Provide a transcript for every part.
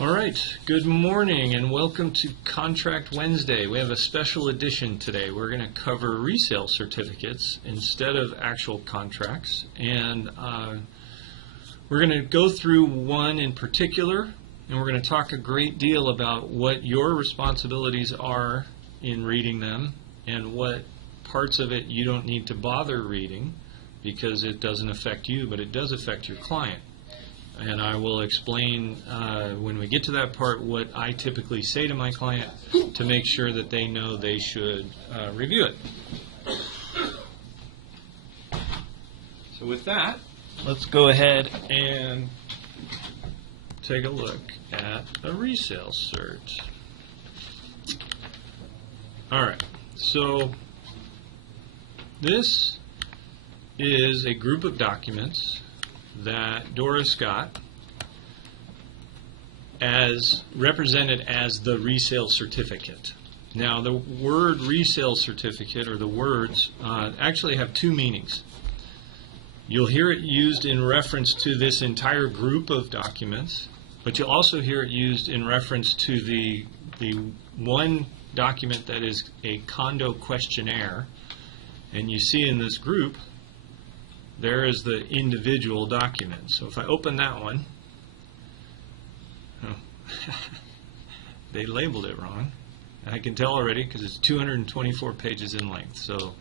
All right, good morning and welcome to Contract Wednesday. We have a special edition today. We're going to cover resale certificates instead of actual contracts, and we're going to go through one in particular, and we're going to talk a great deal about what your responsibilities are in reading them and what parts of it you don't need to bother reading because it doesn't affect you, but it does affect your client. And I will explain when we get to that part what I typically say to my client to make sure that they know they should review it. So with that, let's go ahead and take a look at a resale cert. All right, so this is a group of documents that Doris got as represented as the resale certificate. Now the word resale certificate, or the words, actually have two meanings. You'll hear it used in reference to this entire group of documents, but you'll also hear it used in reference to the one document that is a condo questionnaire. And you see in this group there is the individual document. So if I open that one, they labeled it wrong. I can tell already because it's 224 pages in length. So,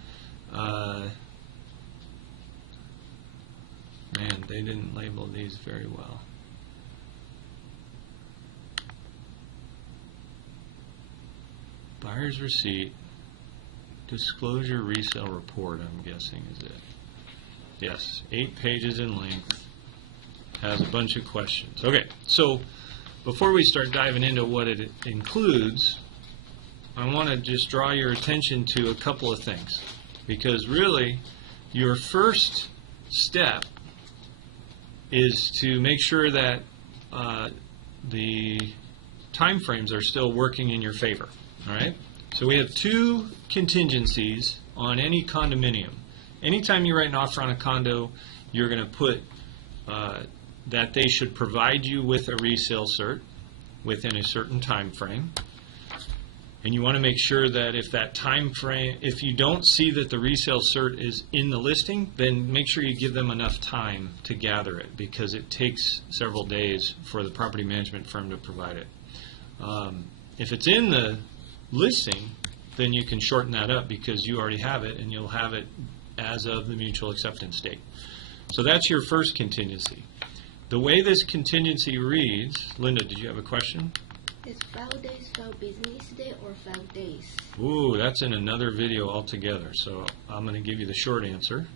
man, they didn't label these very well. Buyer's receipt, disclosure resale report, I'm guessing is it. Yes, 8 pages in length, has a bunch of questions. Okay, so before we start diving into what it includes, I want to just draw your attention to a couple of things. Because really, your first step is to make sure that the time frames are still working in your favor. All right? So we have two contingencies on any condominium. Anytime you write an offer on a condo, you're going to put that they should provide you with a resale cert within a certain time frame. And you want to make sure that if that time frame, if you don't see that the resale cert is in the listing, then make sure you give them enough time to gather it, because it takes several days for the property management firm to provide it. If it's in the listing, then you can shorten that up because you already have it, and you'll have it as of the mutual acceptance date. So that's your first contingency. The way this contingency reads, Linda, did you have a question? Is 5 days 5 business day or 5 days? Ooh, that's in another video altogether, so I'm going to give you the short answer.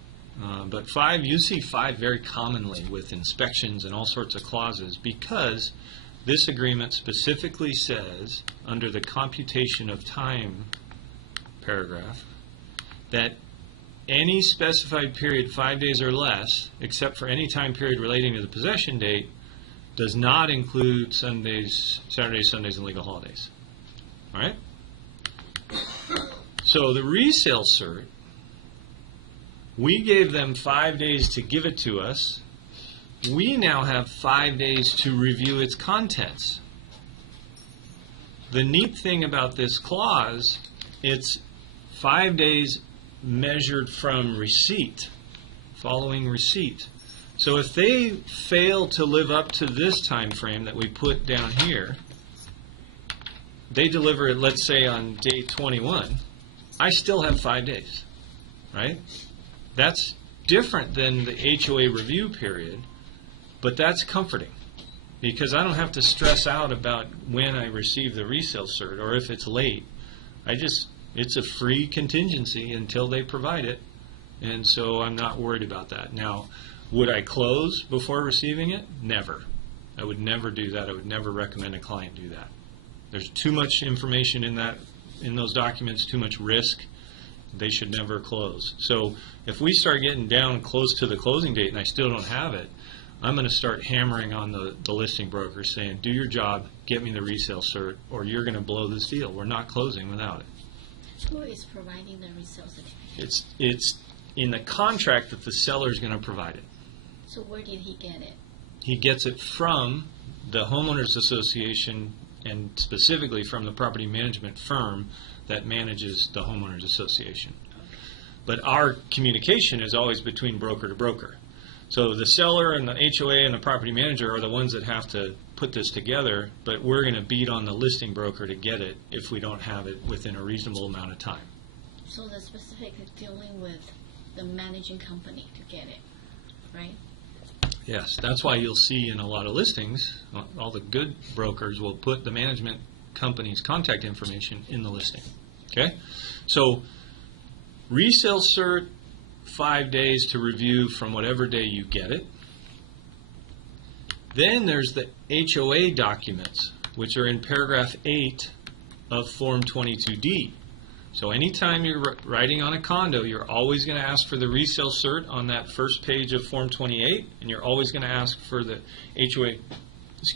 But 5, you see 5 very commonly with inspections and all sorts of clauses, because this agreement specifically says, under the computation of time paragraph, that any specified period 5 days or less, except for any time period relating to the possession date, does not include Sundays, Saturdays, Sundays, and legal holidays. All right? So the resale cert, we gave them 5 days to give it to us. We now have 5 days to review its contents. The neat thing about this clause, it's 5 days measured from receipt, following receipt. So if they fail to live up to this time frame that we put down here, they deliver it, let's say, on day 21, I still have 5 days, right? That's different than the HOA review period, but that's comforting because I don't have to stress out about when I receive the resale cert or if it's late. It's a free contingency until they provide it, and so I'm not worried about that. Now, would I close before receiving it? Never. I would never do that. I would never recommend a client do that. There's too much information in those documents, too much risk. They should never close. So if we start getting down close to the closing date and I still don't have it, I'm going to start hammering on the listing broker saying, do your job, get me the resale cert, or you're going to blow this deal. We're not closing without it. Who is providing the resale certificate? It's in the contract that the seller is going to provide it. So where did he get it? He gets it from the homeowners association and specifically from the property management firm that manages the homeowners association. But our communication is always between broker to broker. So the seller and the HOA and the property manager are the ones that have to put this together, but we're going to beat on the listing broker to get it if we don't have it within a reasonable amount of time. So the specific is dealing with the managing company to get it, right? Yes, that's why you'll see in a lot of listings, all the good brokers will put the management company's contact information in the listing. Okay? So resale cert, 5 days to review from whatever day you get it. Then there's the HOA documents, which are in paragraph 8 of Form 22D. So anytime you're writing on a condo, you're always going to ask for the resale cert on that first page of Form 28, and you're always going to ask for the HOA,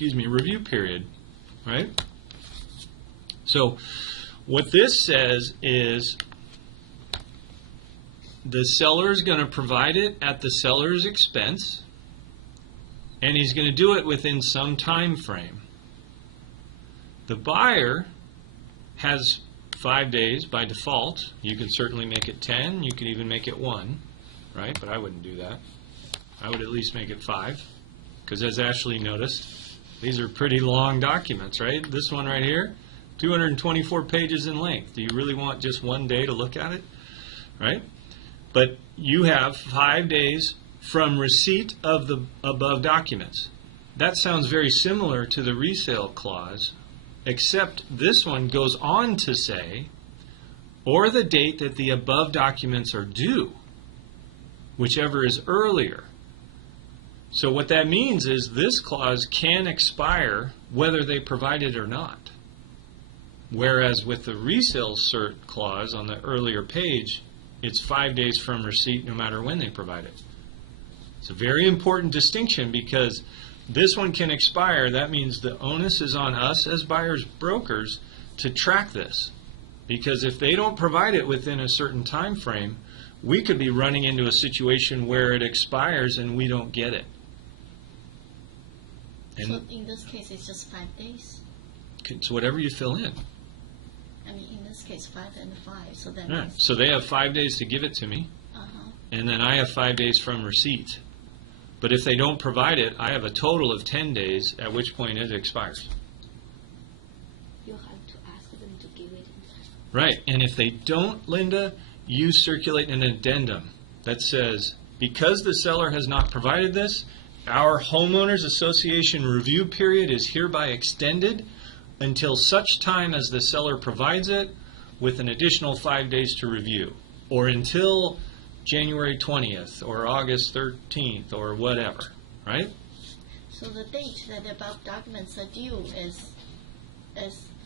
review period, right? So what this says is the seller is going to provide it at the seller's expense, and he's going to do it within some time frame. The buyer has 5 days by default. You can certainly make it 10. You can even make it 1, right? But I wouldn't do that. I would at least make it 5, because as Ashley noticed, these are pretty long documents, right? This one right here, 224 pages in length. Do you really want just 1 day to look at it, right? But you have 5 days from receipt of the above documents. That sounds very similar to the resale clause, except this one goes on to say, or the date that the above documents are due, whichever is earlier. So what that means is this clause can expire whether they provide it or not. Whereas with the resale cert clause on the earlier page, it's 5 days from receipt no matter when they provide it. It's a very important distinction because this one can expire. That means the onus is on us as buyers brokers to track this. Because if they don't provide it within a certain time frame, we could be running into a situation where it expires and we don't get it. And so in this case, it's just 5 days? it's whatever you fill in. I mean, in this case, 5 and 5, so that Right. means... So they have 5 days to give it to me, and then I have 5 days from receipt. But if they don't provide it, I have a total of 10 days, at which point it expires. You have to ask them to give it. Right, and if they don't, Linda, you circulate an addendum that says, because the seller has not provided this, our homeowners association review period is hereby extended until such time as the seller provides it with an additional 5 days to review, or until January 20th or August 13th or whatever, right? So the date that the above documents are due is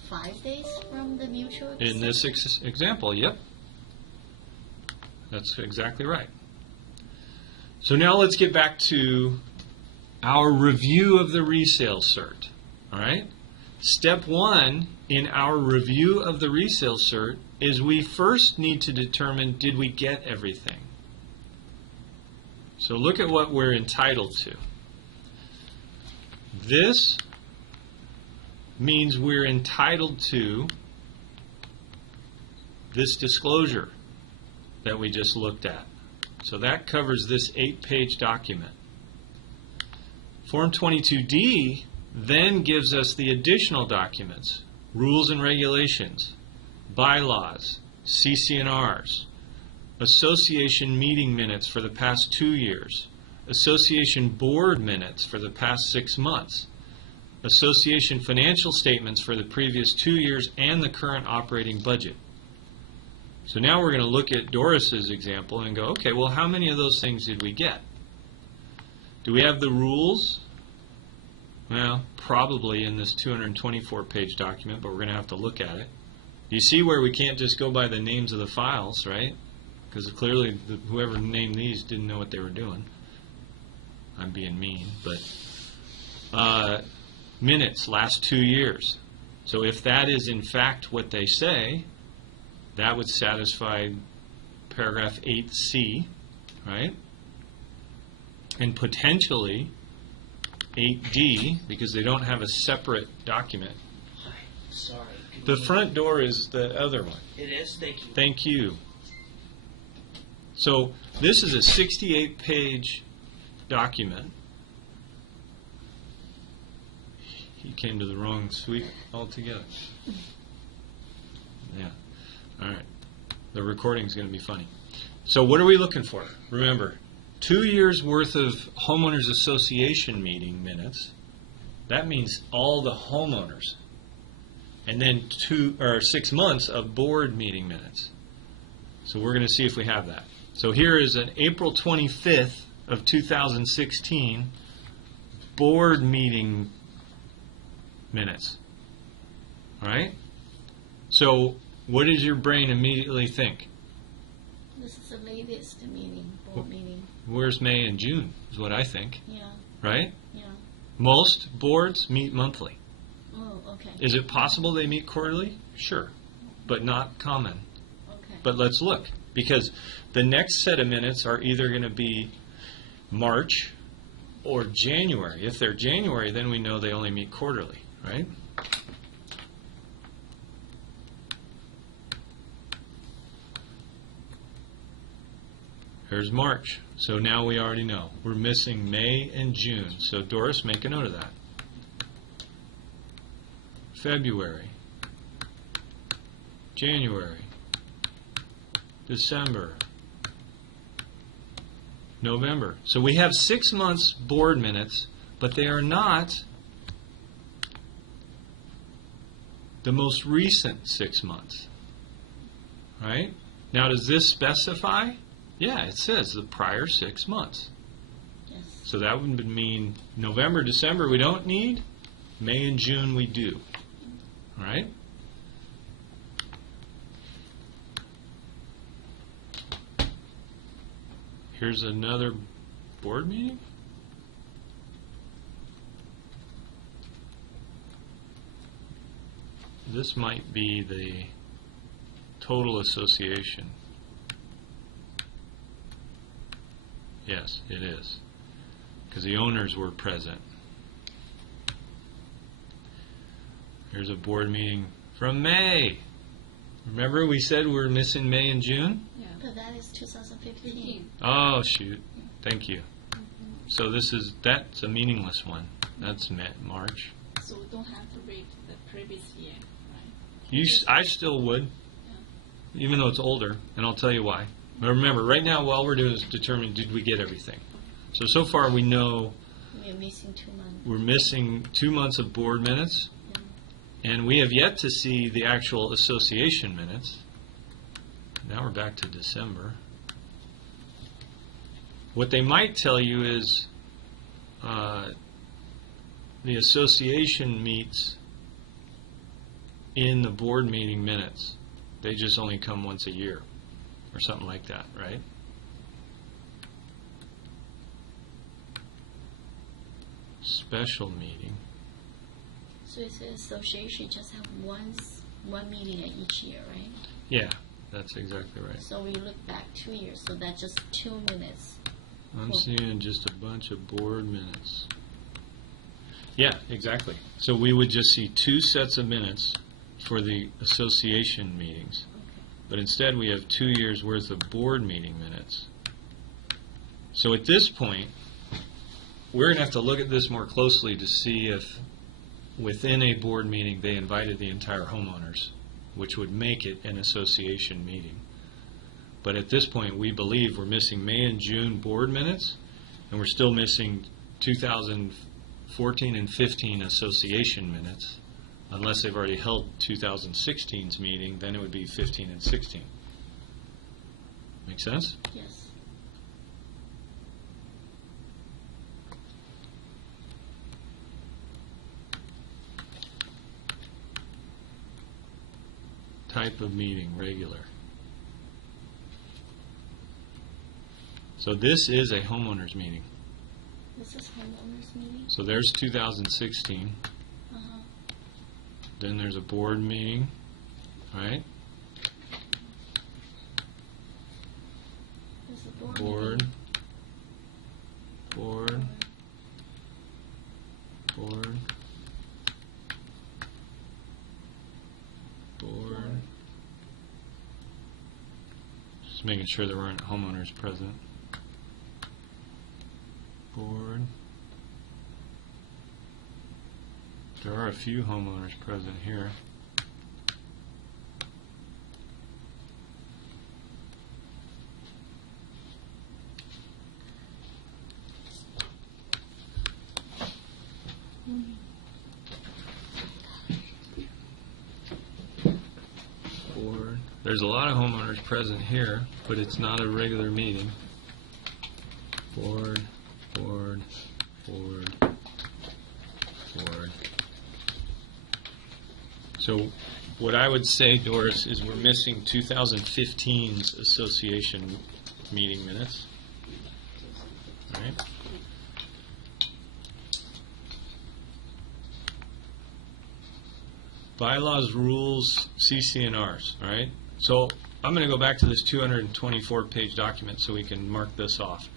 5 days from the mutual consent? In this example, yep. That's exactly right. So now let's get back to our review of the resale cert, all right? Step 1 in our review of the resale cert is we first need to determine, did we get everything? So look at what we're entitled to. This means we're entitled to this disclosure that we just looked at. So that covers this 8-page document. Form 22D then gives us the additional documents, rules and regulations, bylaws, CC&Rs, association meeting minutes for the past 2 years, association board minutes for the past 6 months, association financial statements for the previous 2 years and the current operating budget. So now we're going to look at Doris's example and go, okay, well, how many of those things did we get? Do we have the rules? Well, probably in this 224-page document, but we're going to have to look at it. You see where we can't just go by the names of the files, right? Because clearly whoever named these didn't know what they were doing. I'm being mean, but minutes, last 2 years. So if that is in fact what they say, that would satisfy paragraph 8C, right? And potentially 8D because they don't have a separate document. Sorry. The front door is the other one. It is. Thank you. Thank you. So this is a 68-page document. He came to the wrong suite altogether. Yeah. All right. The recording's going to be funny. So what are we looking for? Remember, 2 years worth of homeowners association meeting minutes. That means all the homeowners. And then 6 months of board meeting minutes. So we're going to see if we have that. So here is an April 25th of 2016 board meeting minutes. All right? So what does your brain immediately think? This is the latest meeting, board meeting. Where's May and June is what I think. Yeah, Right? yeah. Most boards meet monthly. Oh, okay. Is it possible they meet quarterly? Sure. But not common. Okay. But let's look. Because the next set of minutes are either going to be March or January. If they're January, then we know they only meet quarterly, right? Here's March. So now we already know. We're missing May and June. So Doris, make a note of that. February. January. December. November. So we have 6 months board minutes, but they are not the most recent 6 months. Right? Now, does this specify? Yeah, it says the prior 6 months. Yes. So that would mean November, December we don't need, May and June we do. All right? Here's another board meeting. This might be the total association. Yes, it is. Because the owners were present. Here's a board meeting from May. Remember we said we were missing May and June? Yeah. But that is 2015. Oh, shoot. Thank you. So that's a meaningless one. That's March. So we don't have to read the previous year, right? I still would, even though it's older, and I'll tell you why. But remember, right now, all we're doing is determining did we get everything. So far we know We are missing 2 months. we're missing 2 months of board minutes, and we have yet to see the actual association minutes. Now we're back to December. What they might tell you is the association meets in the board meeting minutes. They just only come once a year or something like that, right? Special meeting. So it's an association just have one meeting at each year, right? Yeah, that's exactly right. So we look back 2 years, so that's just 2 minutes. I'm Cool. seeing just a bunch of board minutes. Yeah, exactly. So we would just see 2 sets of minutes for the association meetings. But instead we have 2 years worth of board meeting minutes. So at this point, we're going to have to look at this more closely to see if within a board meeting they invited the entire homeowners, which would make it an association meeting. But at this point, we believe we're missing May and June board minutes, and we're still missing 2014 and 15 association minutes. Unless they've already held 2016's meeting, then it would be 15 and 16. Make sense? Yes. Type of meeting, regular. So this is a homeowners meeting. This is homeowners meeting? So there's 2016. Uh-huh. Then there's a board meeting, right? There's a board Board. meeting. Board. Just making sure there weren't homeowners present. Board. There are a few homeowners present here. Board. There's a lot of homeowners present here, but it's not a regular meeting. Board, board, board, board. So what I would say, Doris, is we're missing 2015's association meeting minutes. All right? Bylaws, rules, CC&Rs, all right? So I'm going to go back to this 224-page document so we can mark this off.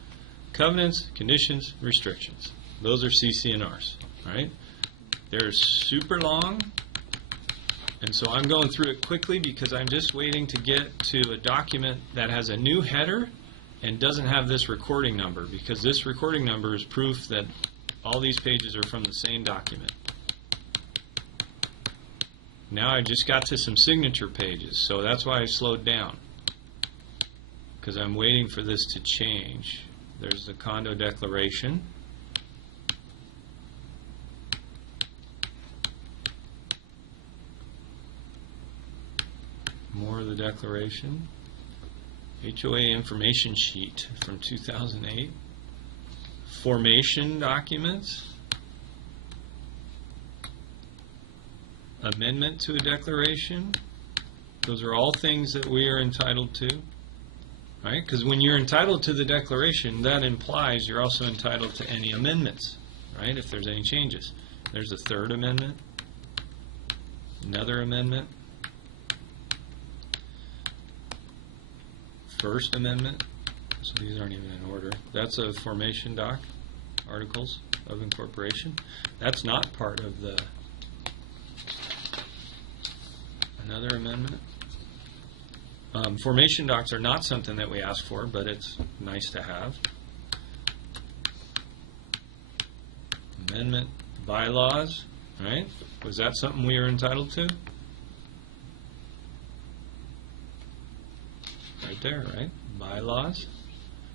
Covenants, conditions, restrictions. Those are CC&Rs, all right? They're super long, and so I'm going through it quickly because I'm just waiting to get to a document that has a new header and doesn't have this recording number, because this recording number is proof that all these pages are from the same document. Now I just got to some signature pages, so that's why I slowed down, because I'm waiting for this to change. There's the condo declaration. More of the declaration. HOA information sheet from 2008. Formation documents. Amendment to a declaration. Those are all things that we are entitled to. Right? Because when you're entitled to the declaration, that implies you're also entitled to any amendments, right? If there's any changes. There's a third amendment, another amendment, first amendment. So these aren't even in order. That's a formation doc, articles of incorporation. That's not part of the another amendment. Formation docs are not something that we ask for, but it's nice to have. Amendment, bylaws, right? Was that something we were entitled to? Right there, right? Bylaws.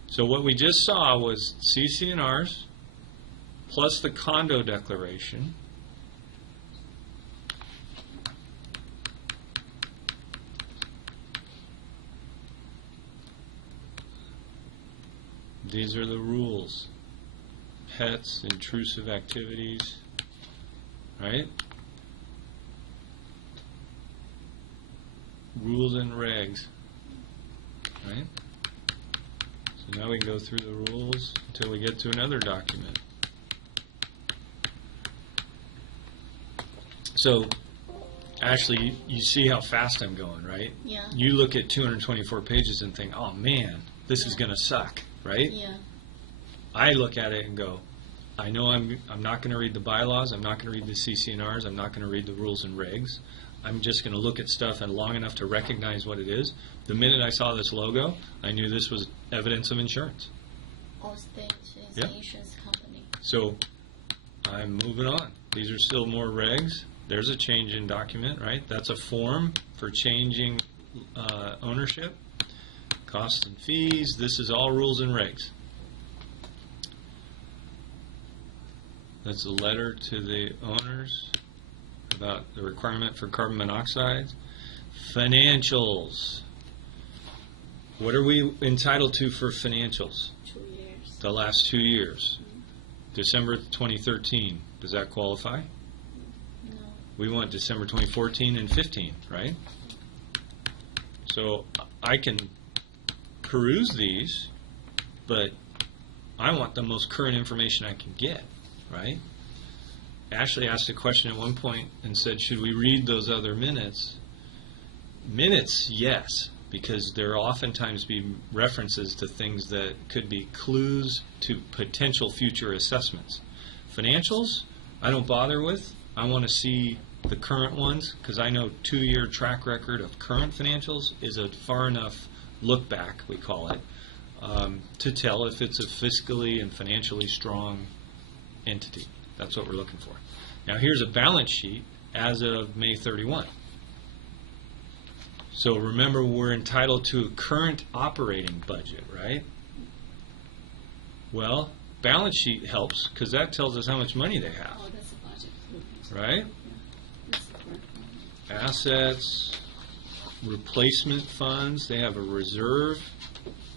So what we just saw was CC&Rs plus the condo declaration. These are the rules. Pets, intrusive activities, right? Rules and regs, right? So now we can go through the rules until we get to another document. So, Ashley, you see how fast I'm going, right? Yeah. You look at 224 pages and think, oh man, this is going to suck. Right? Yeah. I look at it and go, I know I'm not going to read the bylaws, I'm not going to read the CC&Rs, I'm not going to read the rules and regs. I'm just going to look at stuff and long enough to recognize what it is. The minute I saw this logo, I knew this was evidence of insurance. Allstate is Yep. an insurance company. So I'm moving on. These are still more regs. There's a change in document, right? That's a form for changing ownership. Costs and fees, this is all rules and regs. That's a letter to the owners about the requirement for carbon monoxide. Financials. What are we entitled to for financials? 2 years. The last 2 years. December 2013, does that qualify? No. We want December 2014 and 15, right? So I can peruse these, but I want the most current information I can get, right? Ashley asked a question at one point and said, should we read those other minutes? Minutes, yes, because there will oftentimes be references to things that could be clues to potential future assessments. Financials, I don't bother with. I want to see the current ones, because I know 2-year track record of current financials is a far enough look back, we call it, to tell if it's a fiscally and financially strong entity. That's what we're looking for. Now here's a balance sheet as of May 31. So remember, we're entitled to a current operating budget, right? Well, balance sheet helps because that tells us how much money they have, Oh, that's a budget. right? That's the correct one. Assets, replacement funds, they have a reserve,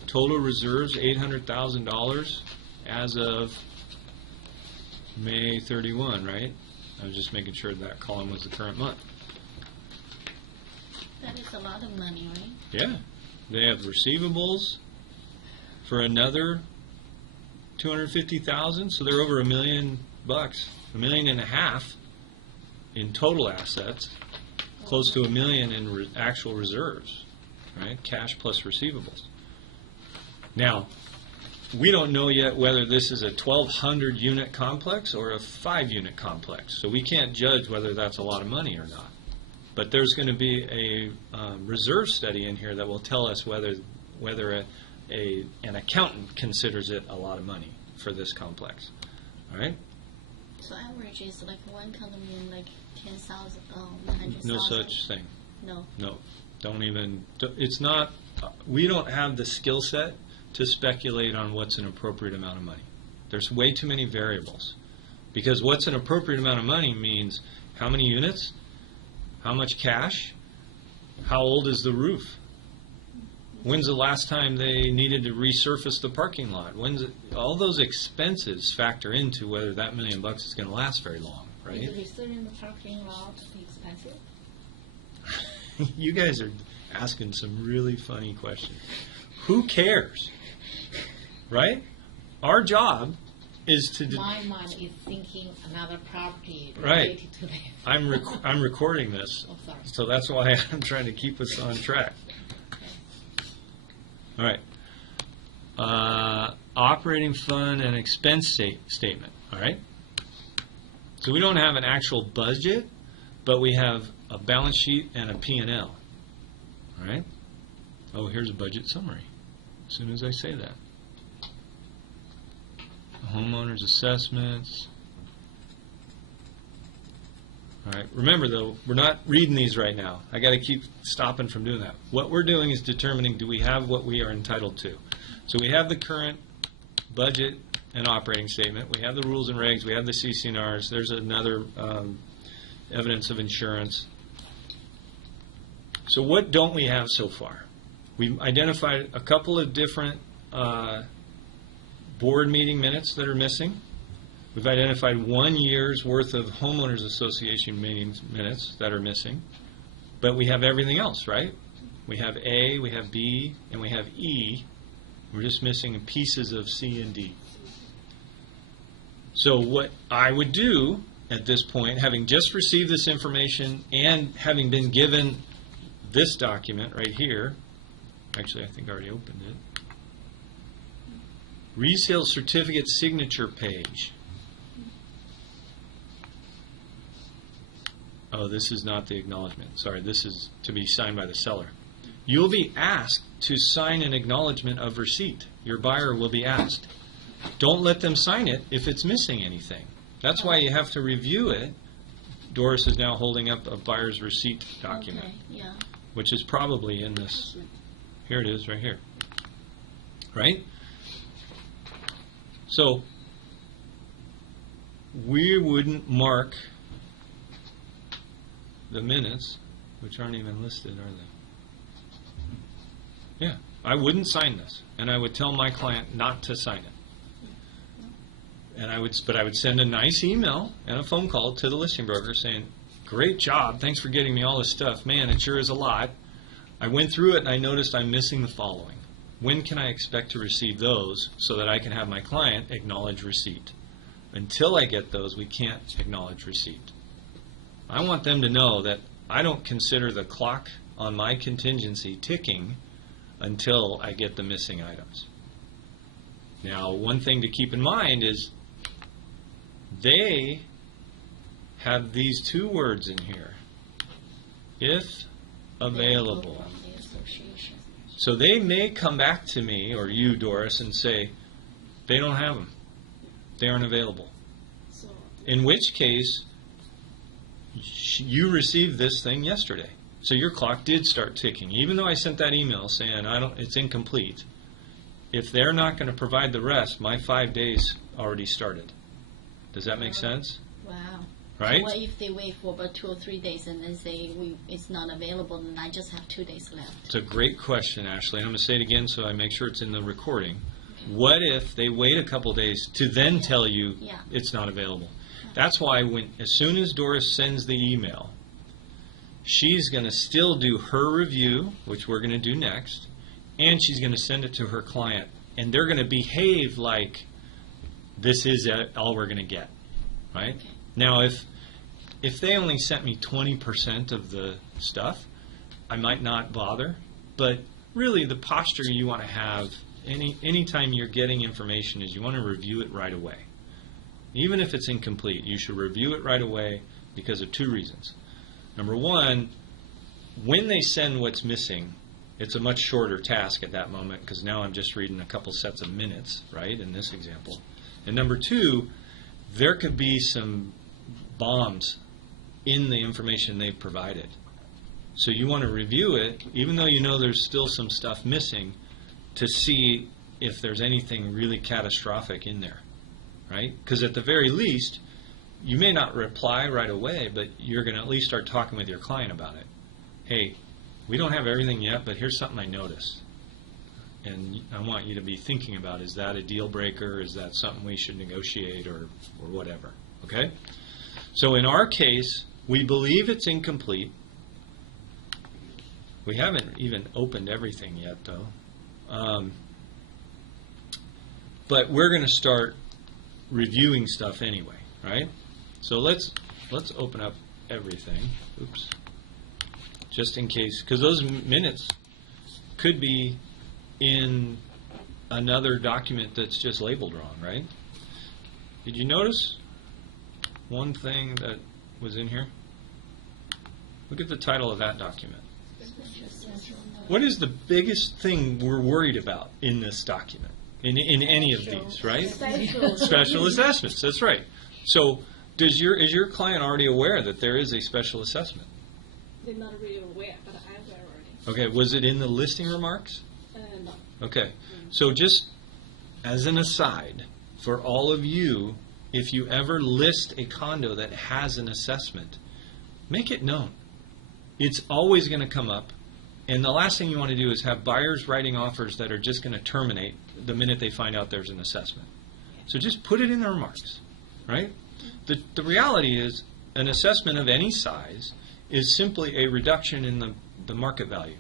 total reserves $800,000 as of May 31, right? I was just making sure that column was the current month. That is a lot of money, right? Yeah. They have receivables for another $250,000, so they're over $1 million, $1.5 million in total assets, close to $1 million in actual reserves, right? Cash plus receivables. Now, we don't know yet whether this is a 1,200 unit complex or a 5-unit complex, so we can't judge whether that's a lot of money or not. But there's going to be a reserve study in here that will tell us whether an accountant considers it a lot of money for this complex. All right? So average is like one condominium, like 10,000, 100,000. No such thing. No. No. Don't even. It's not. We don't have the skill set to speculate on what's an appropriate amount of money. There's way too many variables. Because what's an appropriate amount of money means how many units, how much cash, how old is the roof, when's the last time they needed to resurface the parking lot, all those expenses factor into whether that $1 million is going to last very long, right? Is restoring the parking lot expensive? You guys are asking some really funny questions. Who cares? Right? Our job is to... My mind is thinking another property Right. related to that. I'm recording this, Oh, sorry. so that's why I'm trying to keep us on track. All right. Operating fund and expense statement. All right. So we don't have an actual budget, but we have a balance sheet and a P&L. All right. Oh, here's a budget summary. As soon as I say that. Homeowners assessments. All right. Remember, though, we're not reading these right now. I got to keep stopping from doing that. What we're doing is determining, do we have what we are entitled to? So we have the current budget and operating statement. We have the rules and regs. We have the CC&Rs. There's another evidence of insurance. So what don't we have so far? We've identified a couple of different board meeting minutes that are missing. We've identified 1 year's worth of homeowners association meetings minutes that are missing. But we have everything else, right? We have A, we have B, and we have E. We're just missing pieces of C and D. So what I would do at this point, having just received this information and having been given this document right here, actually I think I already opened it, Resale certificate signature page. Oh, this is not the acknowledgement. Sorry, this is to be signed by the seller. You'll be asked to sign an acknowledgement of receipt. Your buyer will be asked. Don't let them sign it if it's missing anything. That's why you have to review it. Doris is now holding up a buyer's receipt document, Okay, yeah. which is probably in this. Here it is, right here. Right? So, we wouldn't mark the minutes, which aren't even listed, are they? Yeah, I wouldn't sign this, and I would tell my client not to sign it. And I would send a nice email and a phone call to the listing broker saying, "Great job, thanks for getting me all this stuff. Man, it sure is a lot. I went through it and I noticed I'm missing the following. When can I expect to receive those so that I can have my client acknowledge receipt? Until I get those, we can't acknowledge receipt." I want them to know that I don't consider the clock on my contingency ticking until I get the missing items. Now, one thing to keep in mind is they have these two words in here, if available. From the association. So they may come back to me, or you, Doris, and say, they don't have them. They aren't available. So In which case, you received this thing yesterday. So your clock did start ticking. Even though I sent that email saying it's incomplete, if they're not going to provide the rest, my 5 days already started. Does that make sense? Wow. Right? So what if they wait for about 2 or 3 days and then say it's not available, and I just have 2 days left? It's a great question, Ashley. And I'm going to say it again so I make sure it's in the recording. What if they wait a couple days to then tell you Yeah. it's not available? That's why as soon as Doris sends the email, she's going to still do her review, which we're going to do next, and she's going to send it to her client. And they're going to behave like this is all we're going to get, right? Okay. Now, if they only sent me 20% of the stuff, I might not bother. But really, the posture you want to have anytime you're getting information is you want to review it right away. Even if it's incomplete, you should review it right away because of 2 reasons. Number one, when they send what's missing, it's a much shorter task at that moment because now I'm just reading a couple sets of minutes, right, in this example. And number 2, there could be some bombs in the information they've provided. So you want to review it, even though you know there's still some stuff missing, to see if there's anything really catastrophic in there, right? Because at the very least, you may not reply right away, but you're going to at least start talking with your client about it. Hey, we don't have everything yet, but here's something I noticed. And I want you to be thinking about, is that a deal breaker? Is that something we should negotiate or whatever? Okay? So in our case, we believe it's incomplete. We haven't even opened everything yet, though. But we're going to start reviewing stuff anyway, right? So let's open up everything. Oops. Just in case, because those minutes could be in another document that's just labeled wrong, right? Did you notice one thing that was in here? Look at the title of that document. What is the biggest thing we're worried about in this document? In any of these, right? Special assessments, that's right. So is your client already aware that there is a special assessment? They're not really aware, but I'm aware already. Okay, was it in the listing remarks? No. Okay, so just as an aside, for all of you, if you ever list a condo that has an assessment, make it known. It's always going to come up, and the last thing you want to do is have buyers writing offers that are just going to terminate the minute they find out there's an assessment. So just put it in the remarks, right? The reality is an assessment of any size is simply a reduction in the market value.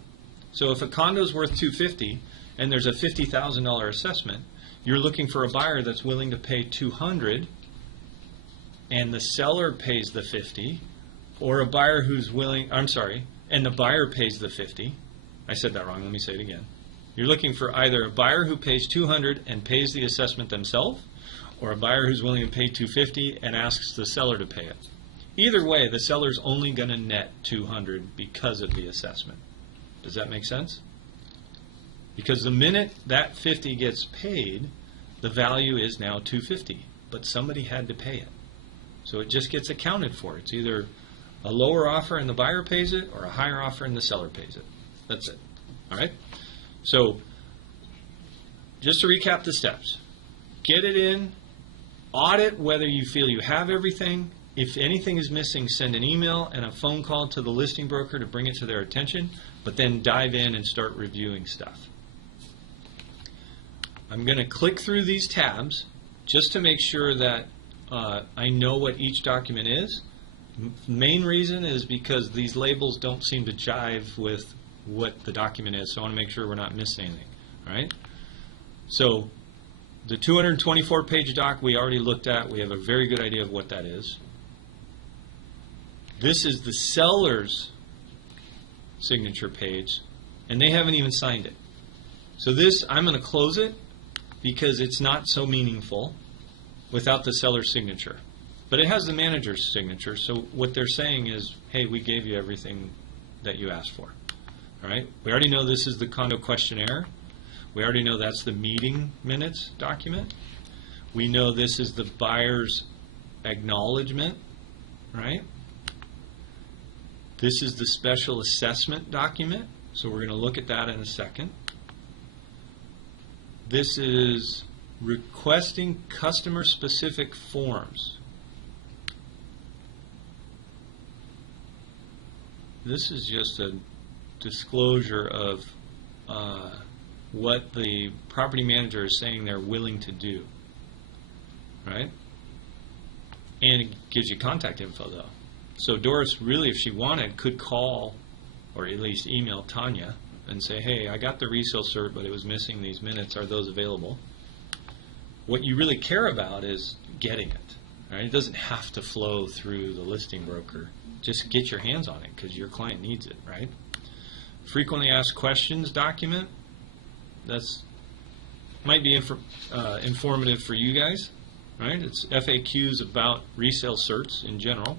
So if a condo is worth $250 and there's a $50,000 assessment, you're looking for a buyer that's willing to pay $200 and the seller pays the $50, or a buyer who's willing, and the buyer pays the $50. I said that wrong, let me say it again. You're looking for either a buyer who pays $200 and pays the assessment themselves, or a buyer who's willing to pay $250 and asks the seller to pay it. Either way, the seller's only going to net $200 because of the assessment. Does that make sense? Because the minute that $50 gets paid, the value is now $250, but somebody had to pay it. So it just gets accounted for. It's either a lower offer and the buyer pays it, or a higher offer and the seller pays it. That's it. All right? So just to recap the steps. Get it in. Audit whether you feel you have everything. If anything is missing, send an email and a phone call to the listing broker to bring it to their attention, but then dive in and start reviewing stuff. I'm going to click through these tabs just to make sure that I know what each document is. Main reason is because these labels don't seem to jive with what the document is, so I want to make sure we're not missing anything. All right? So the 224-page doc we already looked at. We have a very good idea of what that is. This is the seller's signature page, and they haven't even signed it. So this, I'm going to close it because it's not so meaningful without the seller's signature. But it has the manager's signature, so what they're saying is, hey, we gave you everything that you asked for. All right, we already know this is the condo questionnaire. We already know that's the meeting minutes document. We know this is the buyer's acknowledgement, right? This is the special assessment document, so we're going to look at that in a second. This is requesting customer-specific forms. This is just a disclosure of what the property manager is saying they're willing to do, right? And it gives you contact info, though. So Doris, really, if she wanted, could call or at least email Tanya and say, hey, I got the resale cert, but it was missing these minutes. Are those available? What you really care about is getting it, right? It doesn't have to flow through the listing broker. Just get your hands on it because your client needs it, right? Frequently asked questions document. That's might be informative for you guys, right? It's FAQs about resale certs in general.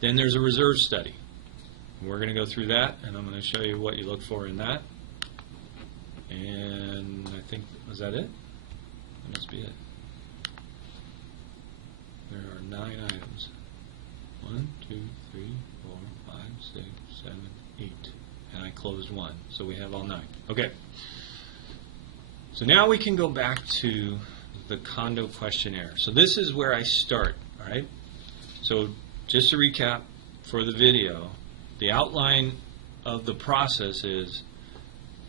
Then there's a reserve study. We're going to go through that, and I'm going to show you what you look for in that. And I think, was that it? That must be it. There are 9 items. 1, 2, 3, 4, 5, 6, 7, 8. And I closed 1. So we have all 9. Okay. So now we can go back to the condo questionnaire. So this is where I start, all right? So just to recap for the video, the outline of the process is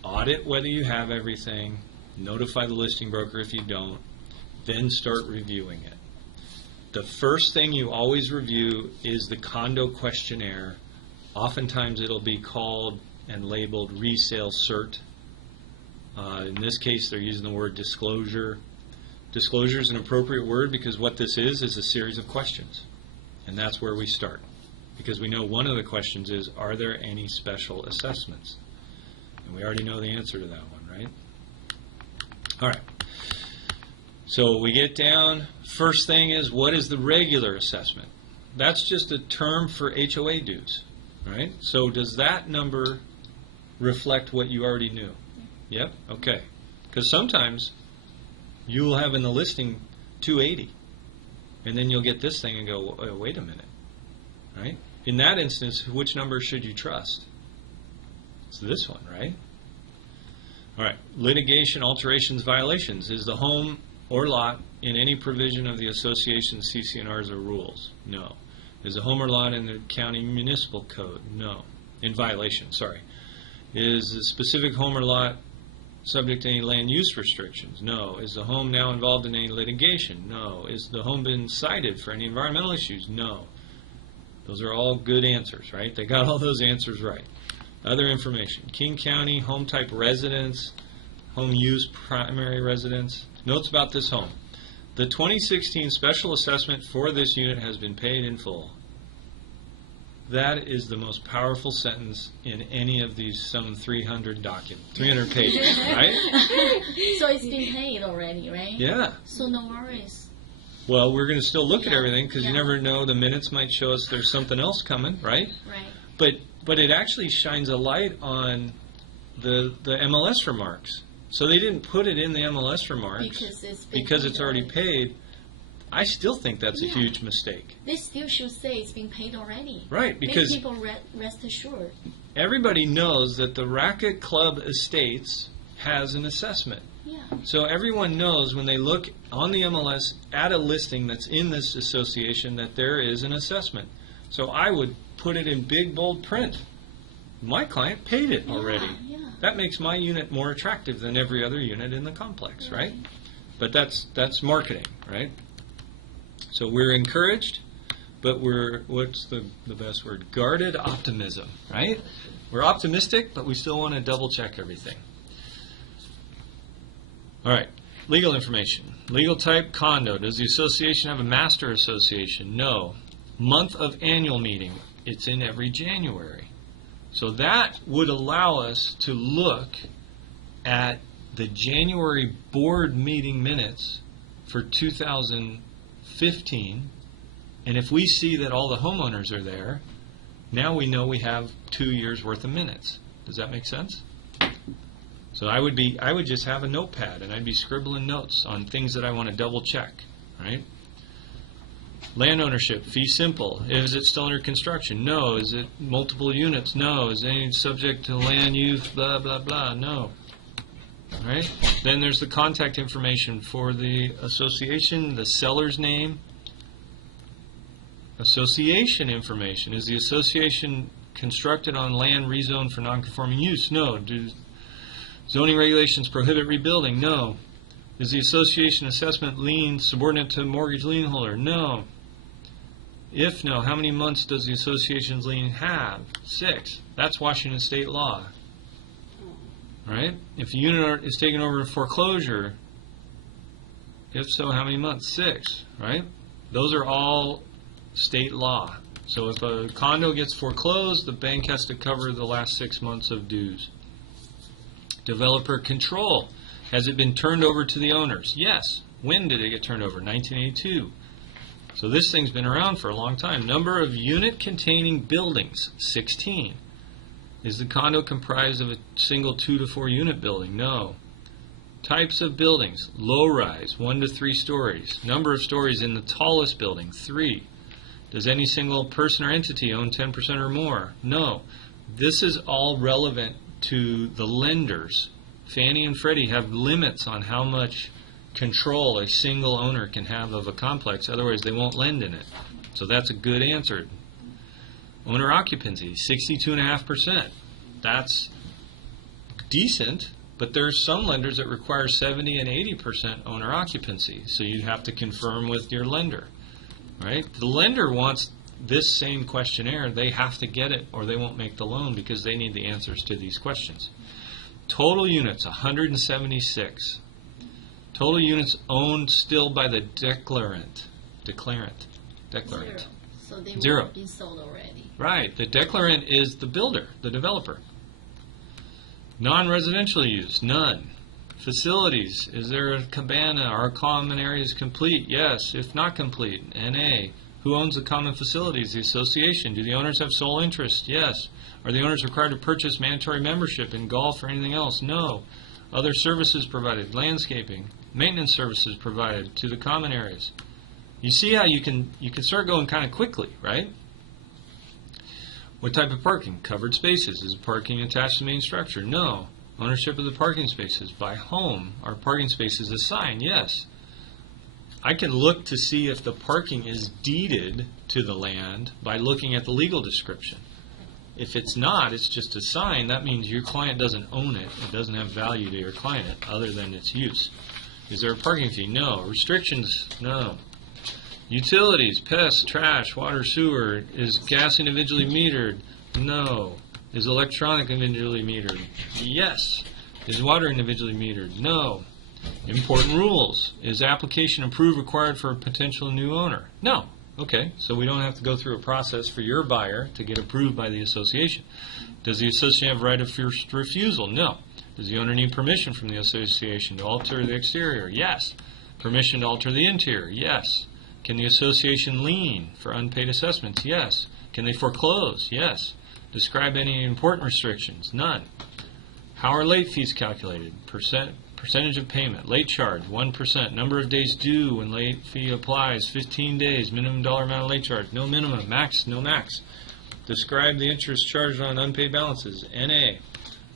audit whether you have everything, notify the listing broker if you don't, then start reviewing it. The first thing you always review is the condo questionnaire. Oftentimes it'll be called and labeled resale cert. In this case, they're using the word disclosure. Disclosure is an appropriate word because what this is a series of questions. And that's where we start. Because we know one of the questions is, are there any special assessments? And we already know the answer to that one, right? All right. So we get down, first thing is, what is the regular assessment? That's just a term for HOA dues, right? So does that number reflect what you already knew? Yep, okay. Because sometimes you'll have in the listing 280, and then you'll get this thing and go, oh, wait a minute, right? In that instance, which number should you trust? It's this one, right? All right, litigation, alterations, violations. Is the home or lot in any provision of the association's CC&Rs or rules? No. Is the home or lot in the county municipal code? No. In violation, sorry. Is the specific home or lot subject to any land use restrictions? No. Is the home now involved in any litigation? No. Is the home been cited for any environmental issues? No. Those are all good answers, right? They got all those answers right. Other information. King County, home type residence, home use primary residence. Notes about this home. The 2016 special assessment for this unit has been paid in full. That is the most powerful sentence in any of these some 300 pages, right? So it's been paid already, right? Yeah. So no worries. Well, we're going to still look at Yeah. everything because you Yeah. never know. The minutes might show us there's something else coming, right? Right. But it actually shines a light on the MLS remarks. So they didn't put it in the MLS remarks Because it's already paid. I still think that's a Yeah. huge mistake. They still should say it's been paid already. Right, because Make people rest assured. everybody knows that the Racket Club Estates has an assessment. Yeah. So everyone knows when they look on the MLS at a listing that's in this association that there is an assessment. So I would put it in big, bold print. My client paid it already. Yeah. That makes my unit more attractive than every other unit in the complex, right? But that's marketing, right? So we're encouraged, but what's the best word? Guarded optimism, right? We're optimistic, but we still want to double check everything. All right, legal information. Legal type condo. Does the association have a master association? No. Month of annual meeting. It's in every January. So that would allow us to look at the January board meeting minutes for 2015, and if we see that all the homeowners are there, Now we know we have 2 years worth of minutes. Does that make sense? So I would just have a notepad and I'd be scribbling notes on things that I want to double check, right? Land ownership, fee simple. Is it still under construction? No. Is it multiple units? No. Is any subject to land use? Blah, blah, blah. No. Right? Then there's the contact information for the association, the seller's name. Association information. Is the association constructed on land rezoned for nonconforming use? No. Do zoning regulations prohibit rebuilding? No. Is the association assessment lien subordinate to mortgage lien holder? No. If no, how many months does the association's lien have? 6. That's Washington state law. Right? If a unit is taken over in foreclosure, if so, how many months? 6. Right? Those are all state law. So if a condo gets foreclosed, the bank has to cover the last 6 months of dues. Developer control. Has it been turned over to the owners? Yes. When did it get turned over? 1982. So this thing's been around for a long time. Number of unit-containing buildings, 16. Is the condo comprised of a single 2 to 4 unit building? No. Types of buildings, low-rise, 1 to 3 stories. Number of stories in the tallest building, 3. Does any single person or entity own 10% or more? No. This is all relevant to the lenders. Fannie and Freddie have limits on how much control a single owner can have of a complex, otherwise they won't lend in it. So that's a good answer. Owner occupancy, 62.5%. That's decent, but there's some lenders that require 70 and 80% owner occupancy, so you'd have to confirm with your lender. Right? The lender wants this same questionnaire. They have to get it or they won't make the loan because they need the answers to these questions. Total units, 176. Total units owned still by the declarant. Zero. So they Zero. will be sold already. Right. The declarant is the builder, the developer. Non-residential use, none. Facilities, is there a cabana? Are common areas complete? Yes. If not complete, NA. Who owns the common facilities? The association. Do the owners have sole interest? Yes. Are the owners required to purchase mandatory membership in golf or anything else? No. Other services provided, landscaping, maintenance services provided to the common areas. You see how you can start going kind of quickly, right? What type of parking? Covered spaces. Is parking attached to the main structure? No. Ownership of the parking spaces by home. Are parking spaces assigned? Yes. I can look to see if the parking is deeded to the land by looking at the legal description. If it's not, it's just assigned, that means your client doesn't own it. It doesn't have value to your client other than its use. Is there a parking fee? No. Restrictions? No. Utilities, pests, trash, water, sewer. Is gas individually metered? No. Is electronic individually metered? Yes. Is water individually metered? No. Important rules. Is application approved required for a potential new owner? No. Okay, so we don't have to go through a process for your buyer to get approved by the association. Does the association have right of first refusal? No. Does the owner need permission from the association to alter the exterior? Yes. Permission to alter the interior? Yes. Can the association lien for unpaid assessments? Yes. Can they foreclose? Yes. Describe any important restrictions? None. How are late fees calculated? Percentage of payment. Late charge, 1%. Number of days due when late fee applies, 15 days. Minimum dollar amount of late charge. No minimum. Max, no max. Describe the interest charged on unpaid balances. NA.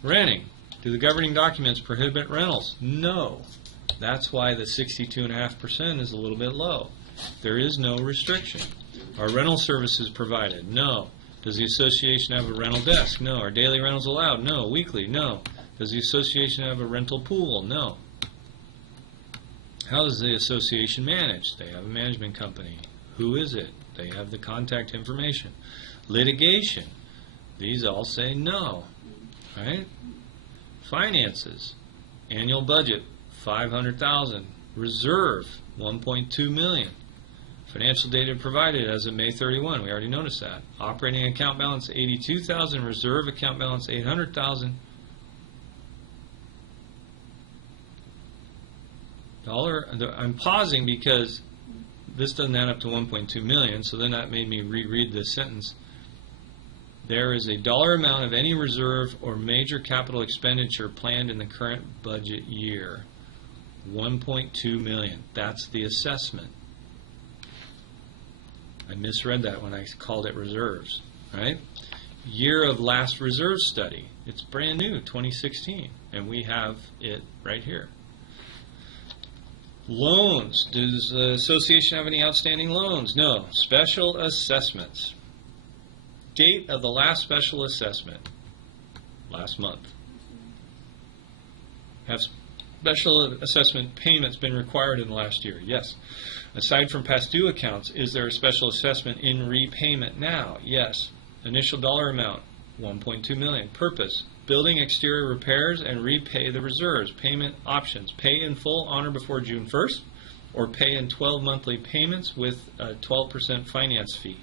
Renting. Do the governing documents prohibit rentals? No. That's why the 62.5% is a little bit low. There is no restriction. Are rental services provided? No. Does the association have a rental desk? No. Are daily rentals allowed? No. Weekly? No. Does the association have a rental pool? No. How is the association managed? They have a management company. Who is it? They have the contact information. Litigation. These all say no. Right? Finances. Annual budget, $500,000. Reserve, $1.2 million. Financial data provided as of May 31. We already noticed that. Operating account balance, $82,000. Reserve account balance, $800,000. I'm pausing because this doesn't add up to $1.2 million, so then that made me reread this sentence. there is a dollar amount of any reserve or major capital expenditure planned in the current budget year. 1.2 million. That's the assessment. I misread that when I called it reserves, right? Year of last reserve study. It's brand new, 2016, and we have it right here. Loans. Does the association have any outstanding loans? No. Special assessments. Date of the last special assessment. Last month. Have special assessment payments been required in the last year? Yes. Aside from past due accounts, is there a special assessment in repayment now? Yes. Initial dollar amount, 1.2 million. Purpose, building exterior repairs and repay the reserves. Payment options, pay in full on or before June 1st, or pay in 12 monthly payments with a 12% finance fee.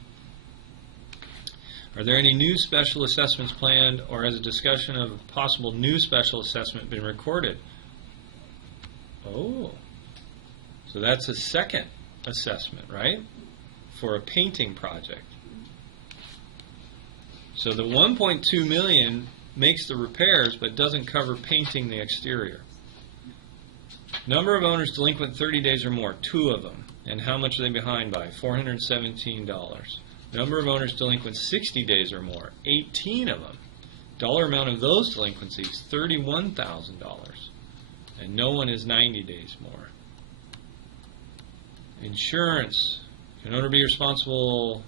Are there any new special assessments planned, or has a discussion of a possible new special assessment been recorded? Oh, so that's a second assessment, right? For a painting project. So the 1.2 million makes the repairs but doesn't cover painting the exterior. Number of owners delinquent 30 days or more, 2 of them. And how much are they behind by? $417. Number of owners delinquent 60 days or more, 18 of them. Dollar amount of those delinquencies, $31,000. And no one is 90 days more. Insurance. Can owner be responsible?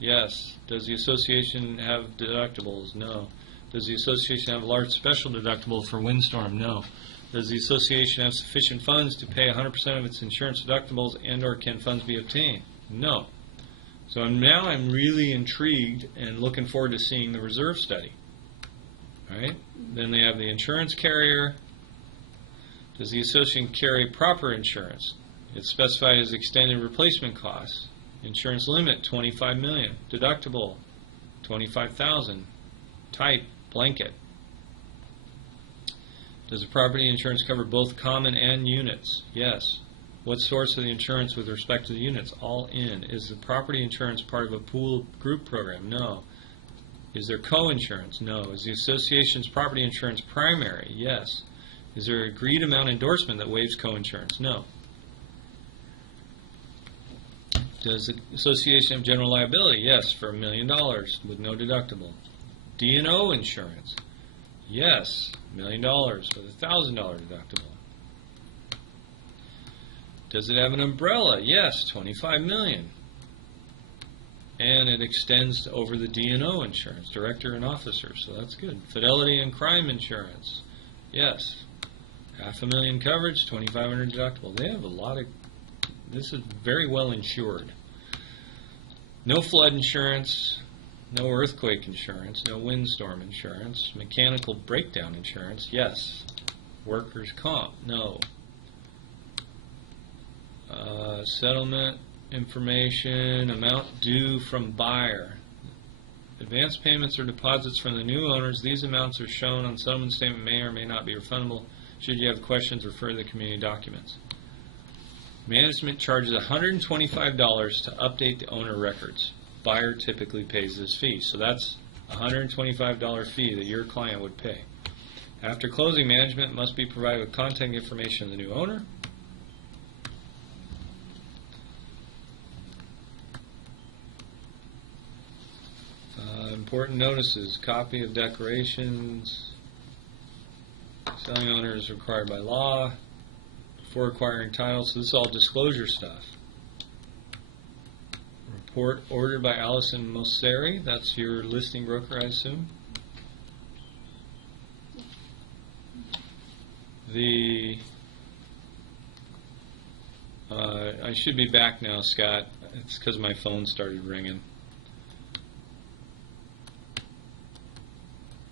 Yes. Does the association have deductibles? No. Does the association have a large special deductible for windstorm? No. Does the association have sufficient funds to pay 100% of its insurance deductibles, and or can funds be obtained? No. So now I'm really intrigued and looking forward to seeing the reserve study. All right? Then they have the insurance carrier. Does the association carry proper insurance? It's specified as extended replacement costs. Insurance limit, $25 million. Deductible, $25,000. Type, blanket. Does the property insurance cover both common and units? Yes. What source of the insurance with respect to the units? All in. Is the property insurance part of a pool group program? No. Is there co-insurance? No. Is the association's property insurance primary? Yes. Is there an agreed amount endorsement that waives co-insurance? No. Does the association have general liability? Yes, for $1 million with no deductible. D&O insurance? Yes, $1 million with a $1,000 deductible. Does it have an umbrella? Yes, $25 million. And it extends over the D&O insurance, director and officer, so that's good. Fidelity and crime insurance? Yes. $500,000 coverage, $2,500 deductible. They have a lot of, this is very well insured. No flood insurance, no earthquake insurance, no windstorm insurance, mechanical breakdown insurance, yes. Workers' comp, no. Settlement information, amount due from buyer. Advance payments or deposits from the new owners. These amounts are shown on settlement statement, may or may not be refundable. Should you have questions, refer to the community documents. Management charges $125 to update the owner records. Buyer typically pays this fee. So that's a $125 fee that your client would pay. After closing, management must be provided with contact information of the new owner. Important notices, copy of declarations. Selling owner is required by law. Before acquiring title, so this is all disclosure stuff. Report ordered by Allison Mosseri, that's your listing broker, I assume. I should be back now, Scott. It's because my phone started ringing.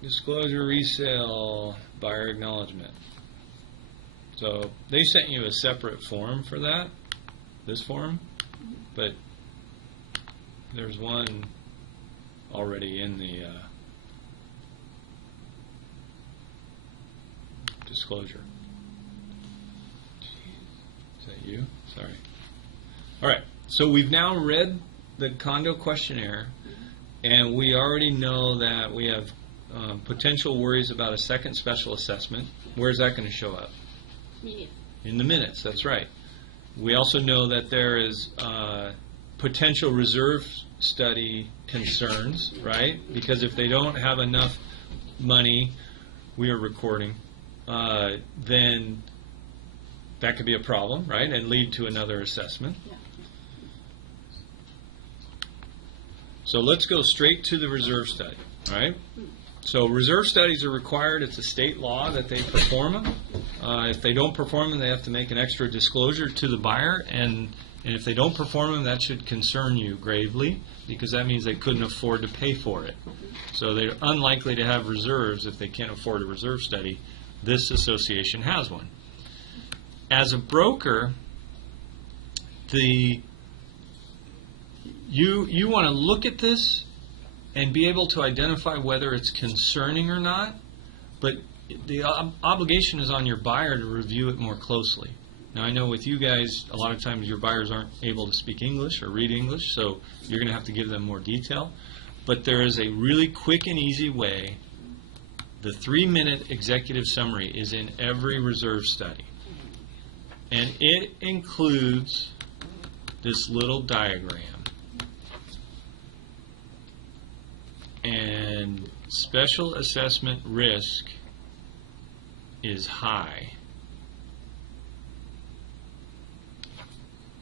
Disclosure, resale, buyer acknowledgement. So they sent you a separate form for that, this form, but there's one already in the disclosure. Is that you? Sorry. All right, so we've now read the condo questionnaire, And we already know that we have potential worries about a second special assessment. Where's that going to show up? Minutes. In the minutes, that's right. We also know that there is potential reserve study concerns, right? Because if they don't have enough money, we are recording, then that could be a problem, right? And lead to another assessment. Yeah. So let's go straight to the reserve study, all right? So reserve studies are required. It's a state law that they perform them. If they don't perform them, they have to make an extra disclosure to the buyer. And if they don't perform them, that should concern you gravely, because that means they couldn't afford to pay for it. So they're unlikely to have reserves if they can't afford a reserve study. This association has one. As a broker, you want to look at this and be able to identify whether it's concerning or not, but the obligation is on your buyer to review it more closely. Now, I know with you guys, a lot of times your buyers aren't able to speak English or read English, so you're going to have to give them more detail. But there is a really quick and easy way. The 3-minute executive summary is in every reserve study. And it includes this little diagram. And special assessment risk is high.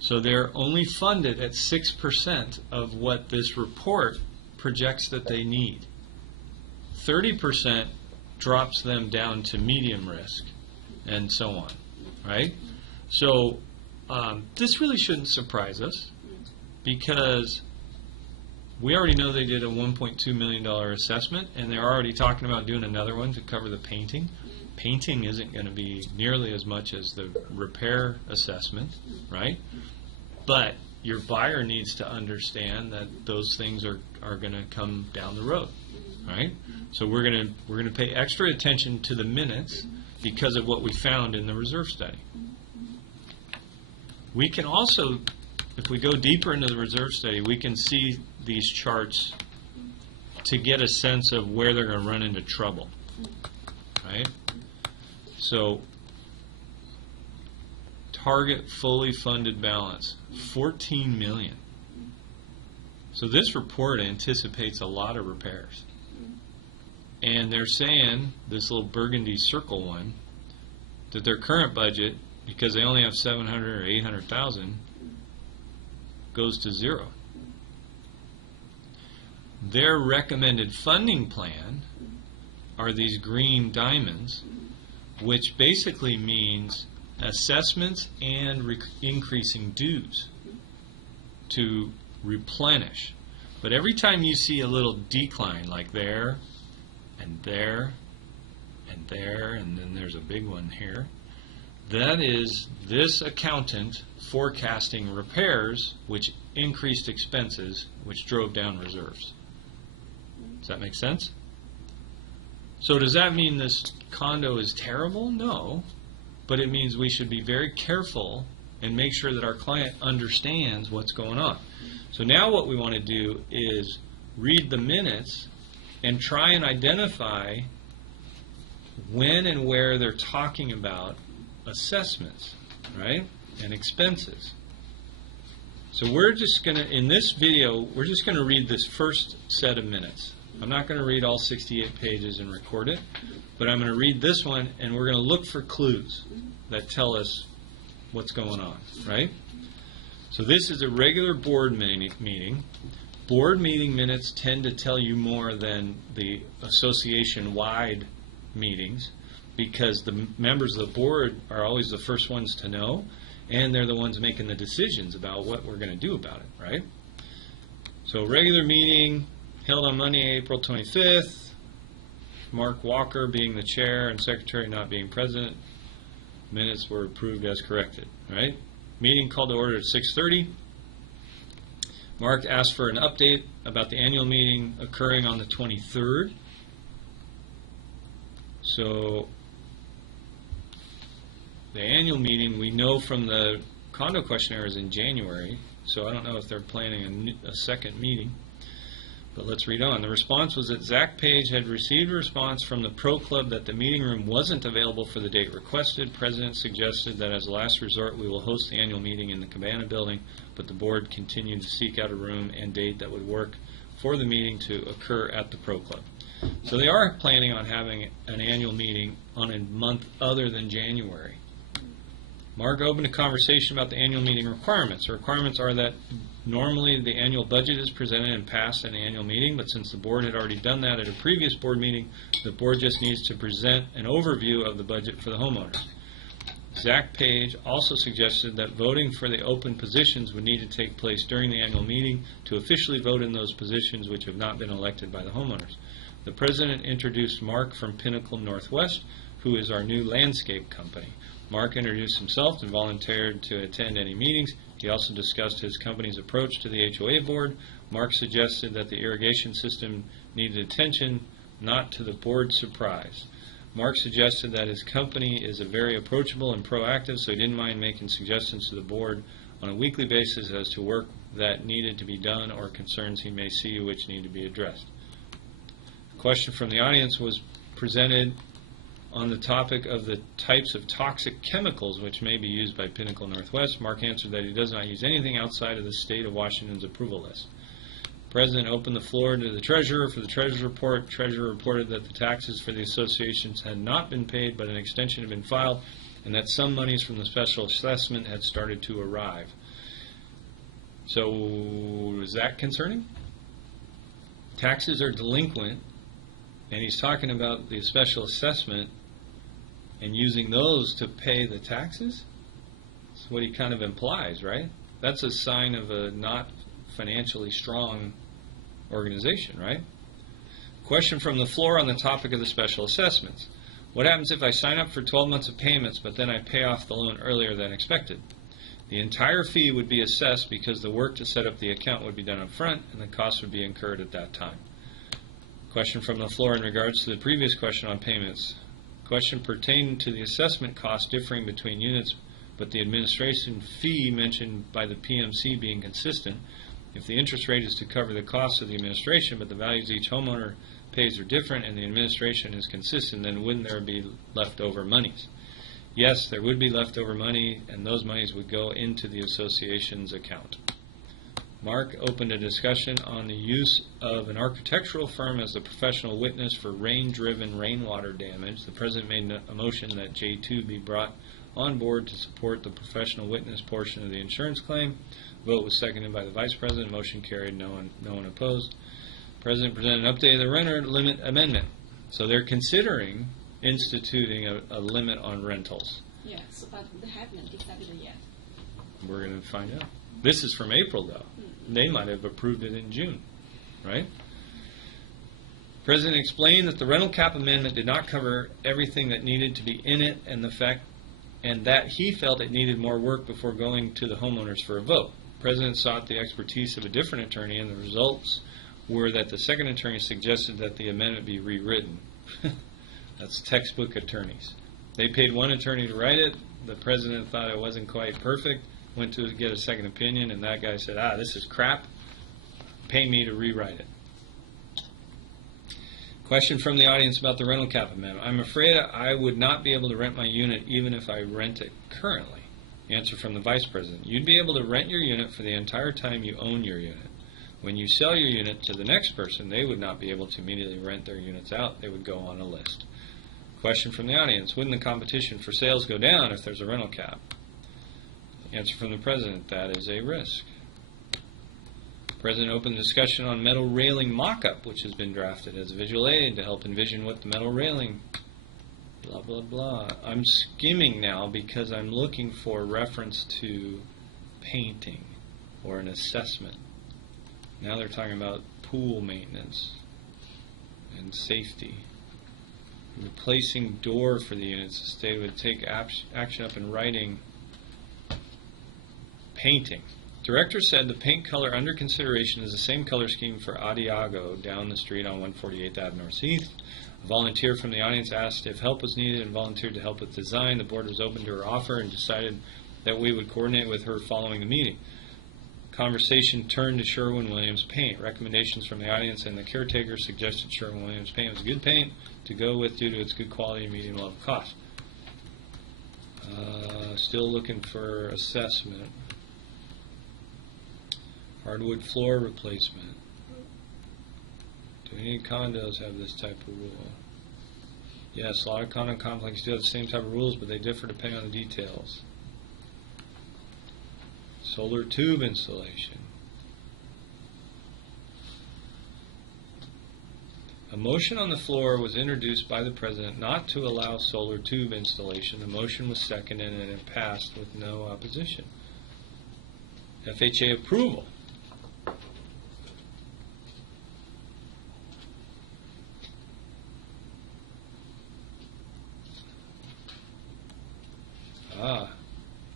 So they're only funded at 6% of what this report projects that they need. 30% drops them down to medium risk, and so on, right? So this really shouldn't surprise us, because we already know they did a $1.2 million assessment, and they're already talking about doing another one to cover the painting. Painting isn't going to be nearly as much as the repair assessment, right? But your buyer needs to understand that those things are going to come down the road, right? So we're going to pay extra attention to the minutes because of what we found in the reserve study. We can also, if we go deeper into the reserve study, we can see these charts to get a sense of where they're going to run into trouble, right? So target fully funded balance, 14 million. So this report anticipates a lot of repairs. And they're saying, this little burgundy circle one, that their current budget, because they only have 700 or 800,000, goes to zero. Their recommended funding plan are these green diamonds, which basically means assessments and increasing dues to replenish. But every time you see a little decline, like there, and there, and there, and then there's a big one here, that is this accountant forecasting repairs, which increased expenses, which drove down reserves. Does that make sense? So does that mean this condo is terrible? No. But it means we should be very careful and make sure that our client understands what's going on. So now what we want to do is read the minutes and try and identify when and where they're talking about assessments, right, and expenses. So we're just going to, in this video, we're just going to read this first set of minutes. I'm not going to read all 68 pages and record it, but I'm going to read this one, and we're going to look for clues that tell us what's going on, right? So this is a regular board meeting. Board meeting minutes tend to tell you more than the association-wide meetings, because the members of the board are always the first ones to know, and they're the ones making the decisions about what we're going to do about it, right? So regular meeting held on Monday, April 25th. Mark Walker being the chair and secretary not being present. Minutes were approved as corrected, right? Meeting called to order at 6:30. Mark asked for an update about the annual meeting occurring on the 23rd. So the annual meeting, we know from the condo questionnaire, is in January, so I don't know if they're planning a second meeting. But let's read on. The response was that Zach Page had received a response from the Pro Club that the meeting room wasn't available for the date requested. President suggested that as a last resort we will host the annual meeting in the Cabana building, but the board continued to seek out a room and date that would work for the meeting to occur at the Pro Club. So they are planning on having an annual meeting on a month other than January. Mark opened a conversation about the annual meeting requirements. The requirements are that normally the annual budget is presented and passed at an annual meeting, but since the board had already done that at a previous board meeting, the board just needs to present an overview of the budget for the homeowners. Zach Page also suggested that voting for the open positions would need to take place during the annual meeting to officially vote in those positions which have not been elected by the homeowners. The president introduced Mark from Pinnacle Northwest, who is our new landscape company. Mark introduced himself and volunteered to attend any meetings. He also discussed his company's approach to the HOA board. Mark suggested that the irrigation system needed attention, not to the board's surprise. Mark suggested that his company is very approachable and proactive, so he didn't mind making suggestions to the board on a weekly basis as to work that needed to be done or concerns he may see which need to be addressed. A question from the audience was presented on the topic of the types of toxic chemicals which may be used by Pinnacle Northwest. Mark answered that he does not use anything outside of the state of Washington's approval list. The president opened the floor to the treasurer for the treasurer's report. The treasurer reported that the taxes for the associations had not been paid, but an extension had been filed, and that some monies from the special assessment had started to arrive. So, is that concerning? Taxes are delinquent, and he's talking about the special assessment and using those to pay the taxes? That's what he kind of implies, right? That's a sign of a not financially strong organization, right? Question from the floor on the topic of the special assessments. What happens if I sign up for 12 months of payments, but then I pay off the loan earlier than expected? The entire fee would be assessed because the work to set up the account would be done up front, and the cost would be incurred at that time. Question from the floor in regards to the previous question on payments. Question pertaining to the assessment cost differing between units, but the administration fee mentioned by the PMC being consistent. If the interest rate is to cover the cost of the administration, but the values each homeowner pays are different and the administration is consistent, then wouldn't there be leftover monies? Yes, there would be leftover money, and those monies would go into the association's account. Mark opened a discussion on the use of an architectural firm as the professional witness for rain-driven rainwater damage. The president made a motion that J2 be brought on board to support the professional witness portion of the insurance claim. Vote was seconded by the vice president. Motion carried. No one opposed. The president presented an update of the renter limit amendment. So they're considering instituting a limit on rentals. Yes, but they haven't decided yet. We're going to find out. This is from April, though. They might have approved it in June, right? The president explained that the rental cap amendment did not cover everything that needed to be in it, and that he felt it needed more work before going to the homeowners for a vote. The president sought the expertise of a different attorney, and the results were that the second attorney suggested that the amendment be rewritten. That's textbook attorneys. They paid one attorney to write it. The president thought it wasn't quite perfect. Went to get a second opinion, and that guy said, this is crap. Pay me to rewrite it. Question from the audience about the rental cap amendment. I'm afraid I would not be able to rent my unit even if I rent it currently. Answer from the vice president. You'd be able to rent your unit for the entire time you own your unit. When you sell your unit to the next person, they would not be able to immediately rent their units out. They would go on a list. Question from the audience. Wouldn't the competition for sales go down if there's a rental cap? Answer from the president, that is a risk. The president opened the discussion on metal railing mock-up, which has been drafted as a visual aid to help envision what the metal railing, blah, blah, blah. I'm skimming now because I'm looking for reference to painting or an assessment. Now they're talking about pool maintenance and safety. Replacing door for the units. They would take action up in writing. Painting. Director said the paint color under consideration is the same color scheme for Adiago down the street on 148th Ave Northeast. A volunteer from the audience asked if help was needed and volunteered to help with design. The board was open to her offer and decided that we would coordinate with her following the meeting. conversation turned to Sherwin-Williams paint. Recommendations from the audience and the caretaker suggested Sherwin-Williams paint was a good paint to go with due to its good quality and medium level cost. Still looking for assessment. Hardwood floor replacement. Do any condos have this type of rule? Yes, a lot of condo complexes do have the same type of rules, but they differ depending on the details. Solar tube installation. A motion on the floor was introduced by the President not to allow solar tube installation. The motion was seconded and it passed with no opposition. FHA approval.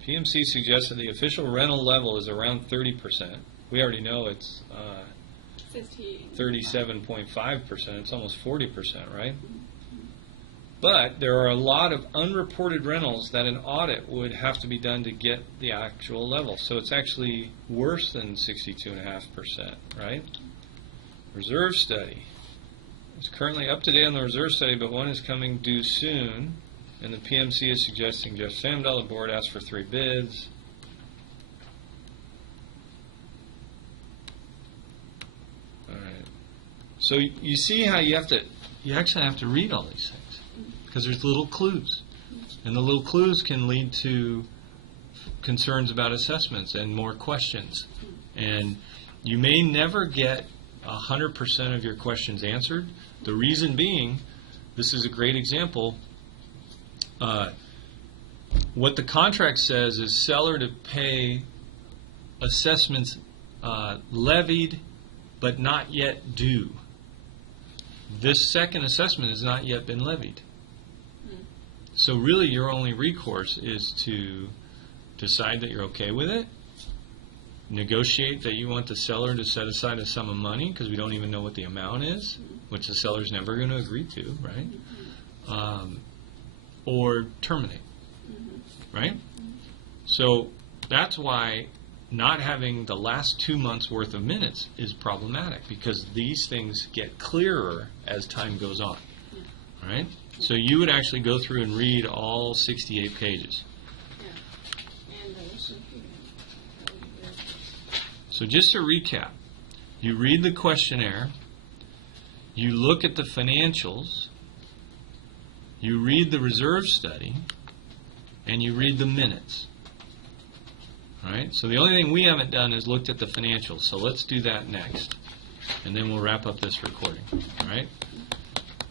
PMC suggested the official rental level is around 30%. We already know it's 37.5%. It's almost 40%, right? But there are a lot of unreported rentals that an audit would have to be done to get the actual level. So it's actually worse than 62.5%, right? Reserve study. It's currently up to date on the reserve study, but one is coming due soon. And the PMC is suggesting Jeff Samdell, the board asked for 3 bids. All right. So you see how you actually have to read all these things because there's little clues. And the little clues can lead to concerns about assessments and more questions. And you may never get 100% of your questions answered. The reason being, this is a great example. What the contract says is seller to pay assessments levied but not yet due. This second assessment has not yet been levied. So really your only recourse is to decide that you're okay with it, negotiate that you want the seller to set aside a sum of money because we don't even know what the amount is, which the seller's never going to agree to, right? Or terminate, right? So that's why not having the last 2 months' worth of minutes is problematic because these things get clearer as time goes on, right? So you would actually go through and read all 68 pages. So just to recap, you read the questionnaire, you look at the financials, you read the reserve study, and you read the minutes. All right? So the only thing we haven't done is looked at the financials. So let's do that next. And then we'll wrap up this recording. All right?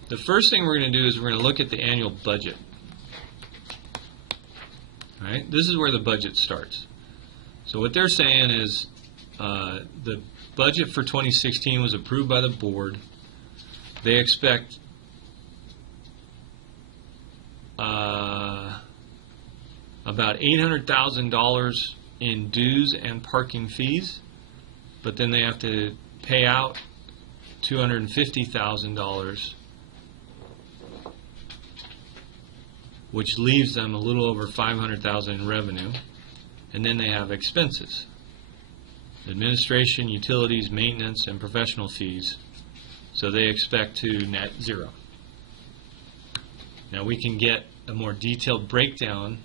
The first thing we're going to do is we're going to look at the annual budget. All right? This is where the budget starts. So what they're saying is the budget for 2016 was approved by the board. They expect about $800,000 in dues and parking fees, but then they have to pay out $250,000, which leaves them a little over $500,000 in revenue, and then they have expenses: administration, utilities, maintenance, and professional fees. So they expect to net zero. Now we can get a more detailed breakdown,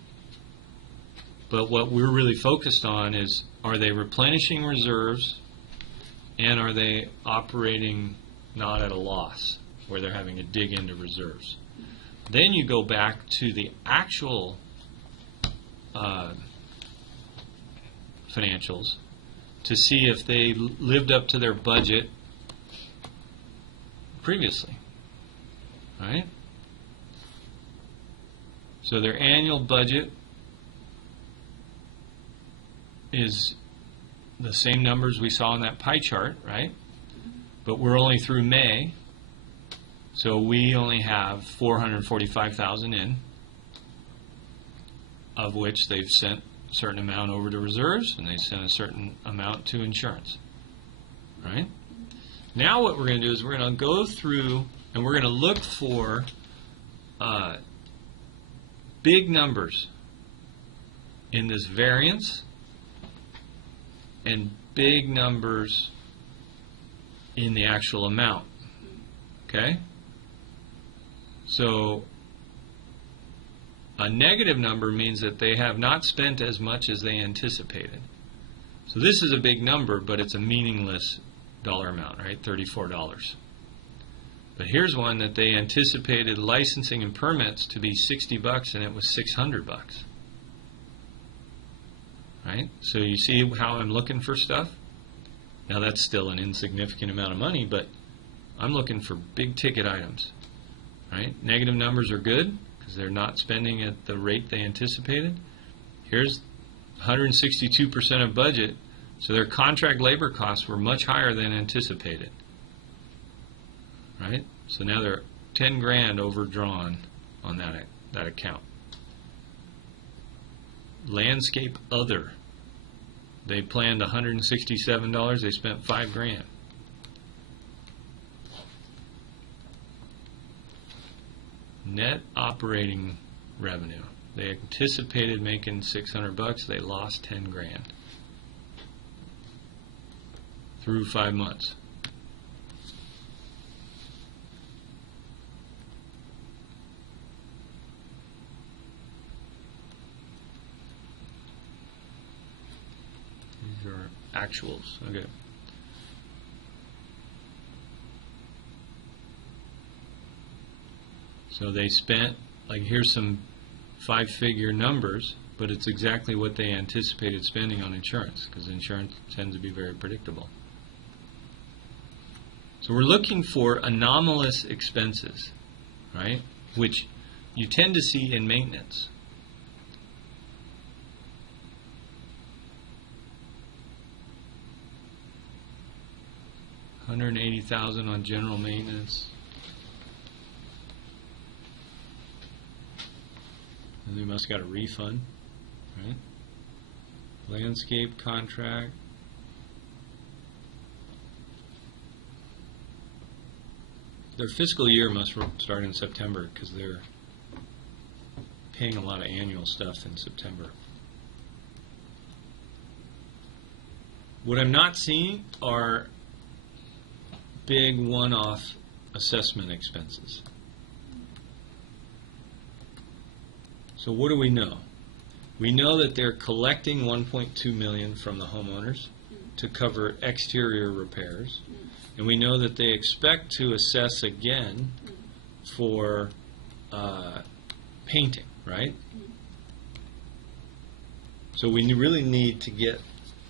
but what we're really focused on is, are they replenishing reserves and are they operating not at a loss where they're having to dig into reserves? Then you go back to the actual financials to see if they lived up to their budget previously. All right? So their annual budget is the same numbers we saw in that pie chart, right? But we're only through May, so we only have $445,000 in, of which they've sent a certain amount over to reserves, and they sent a certain amount to insurance, right? Now what we're going to do is we're going to go through and we're going to look for big numbers in this variance and big numbers in the actual amount. Okay? So a negative number means that they have not spent as much as they anticipated. So this is a big number, but it's a meaningless dollar amount, right? $34. But here's one that they anticipated licensing and permits to be $60 and it was $600. Right? So you see how I'm looking for stuff? Now that's still an insignificant amount of money, but I'm looking for big ticket items. Right? Negative numbers are good because they're not spending at the rate they anticipated. Here's 162% of budget, so their contract labor costs were much higher than anticipated. Right? So now they're 10 grand overdrawn on that account. Landscape other. They planned $167, they spent 5 grand. Net operating revenue. They anticipated making $600, they lost 10 grand. Through 5 months. These are actuals. Okay. So they spent, like here's some 5-figure numbers, but it's exactly what they anticipated spending on insurance, because insurance tends to be very predictable. So we're looking for anomalous expenses, right, which you tend to see in maintenance. $180,000 on general maintenance. And they must have got a refund, right? Landscape contract. Their fiscal year must start in September because they're paying a lot of annual stuff in September. What I'm not seeing are big one-off assessment expenses. So what do we know? We know that they're collecting $1.2 million from the homeowners to cover exterior repairs, and we know that they expect to assess again for painting, right? So we really need to get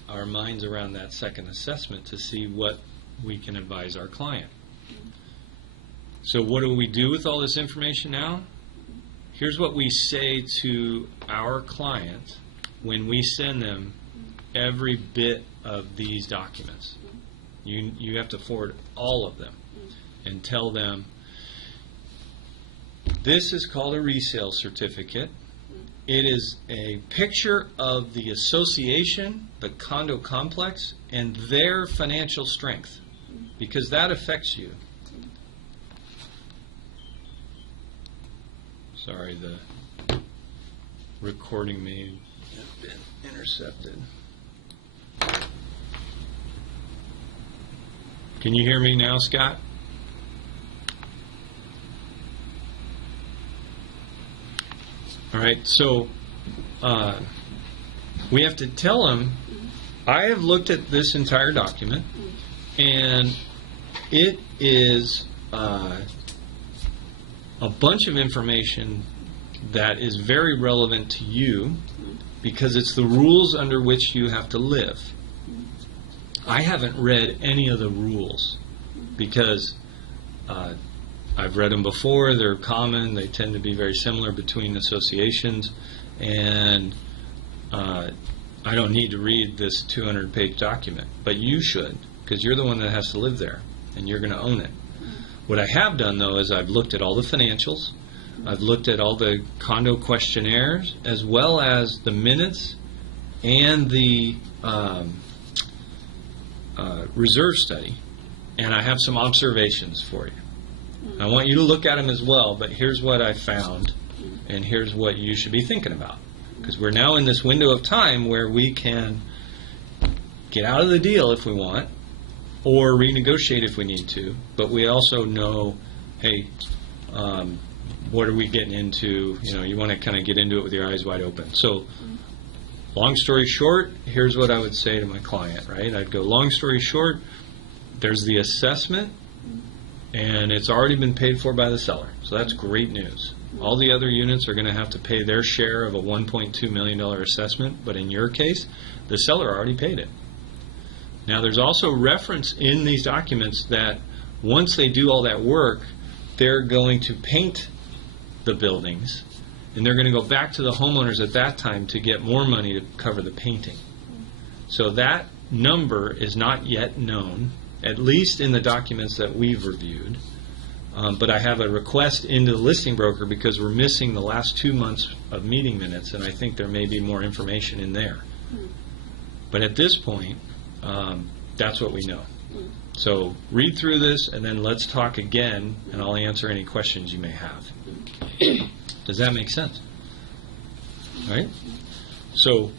our minds around that second assessment to see what we can advise our client. So what do we do with all this information now? Here's what we say to our client when we send them every bit of these documents. You have to forward all of them and tell them, this is called a resale certificate. It is a picture of the association, the condo complex, and their financial strength, because that affects you. Sorry, the recording may have been intercepted. Can you hear me now, Scott? All right, so we have to tell them, I have looked at this entire document, and it is a bunch of information that is very relevant to you because it's the rules under which you have to live. I haven't read any of the rules because I've read them before. They're common. They tend to be very similar between associations, and I don't need to read this 200-page document, but you should, because you're the one that has to live there, and you're going to own it. What I have done, though, is I've looked at all the financials, I've looked at all the condo questionnaires, as well as the minutes and the reserve study, and I have some observations for you. I want you to look at them as well, but here's what I found, and here's what you should be thinking about. Because we're now in this window of time where we can get out of the deal if we want, or renegotiate if we need to. But we also know, hey, what are we getting into? You want to kind of get into it with your eyes wide open. So, long story short, here's what I would say to my client, right? I'd go, long story short, there's the assessment, and it's already been paid for by the seller. So that's great news. All the other units are going to have to pay their share of a $1.2 million assessment, but in your case, the seller already paid it. Now, there's also reference in these documents that once they do all that work, they're going to paint the buildings, and they're going to go back to the homeowners at that time to get more money to cover the painting. So that number is not yet known, at least in the documents that we've reviewed. But I have a request into the listing broker because we're missing the last 2 months of meeting minutes, and I think there may be more information in there. But at this point, that's what we know. So read through this, and then let's talk again, and I'll answer any questions you may have. Does that make sense? All right? So,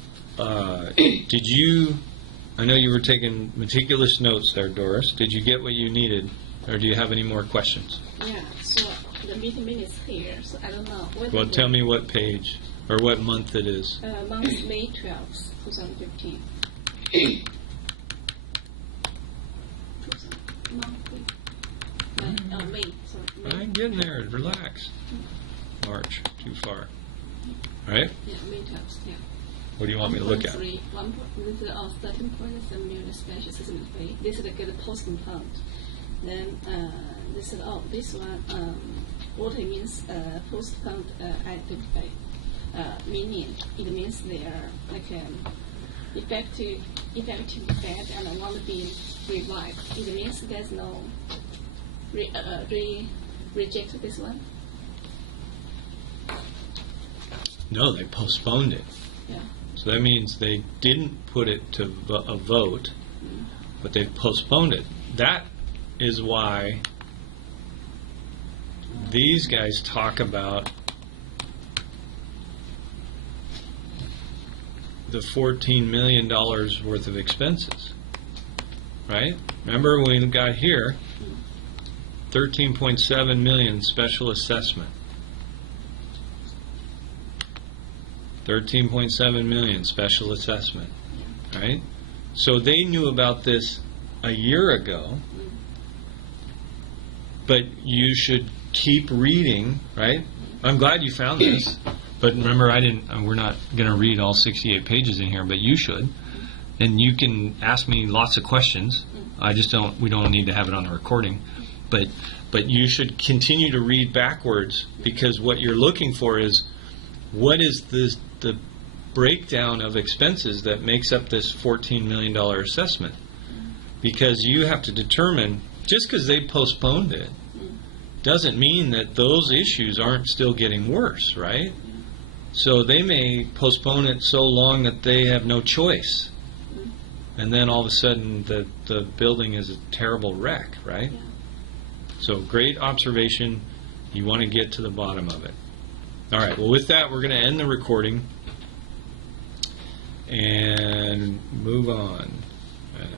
did you, I know you were taking meticulous notes there, Doris. Did you get what you needed, or do you have any more questions? Yeah, so the meeting minutes here, so I don't know. Well, tell me what page, or what month it is. Month May 12th, 2015. May, sorry. May. I'm getting there. Relax. March, too far. All right? Yeah, May 12th, yeah. What do you want me to look at? 1.3, 13.7 million special assessment fee. This is the posting fund. Then they said, oh, this one, what it means, post fund identified, meaning it means they are like effective effect and want to be revived. It means there's no reject this one. No, they postponed it. Yeah. So that means they didn't put it to a vote, but they've postponed it. That is why these guys talk about the $14 million worth of expenses, right? Remember when we got here, 13.7 million special assessment. 13.7 million special assessment, right? So they knew about this a year ago, but you should keep reading, right? I'm glad you found this, but remember, we're not going to read all 68 pages in here, but you should, and you can ask me lots of questions. We don't need to have it on the recording, but you should continue to read backwards, because what you're looking for is what is the breakdown of expenses that makes up this $14 million assessment. Because you have to determine, just because they postponed it doesn't mean that those issues aren't still getting worse, right? So they may postpone it so long that they have no choice. And then all of a sudden the building is a terrible wreck, right? Yeah. So great observation. You want to get to the bottom of it. All right, well, with that, we're going to end the recording and move on.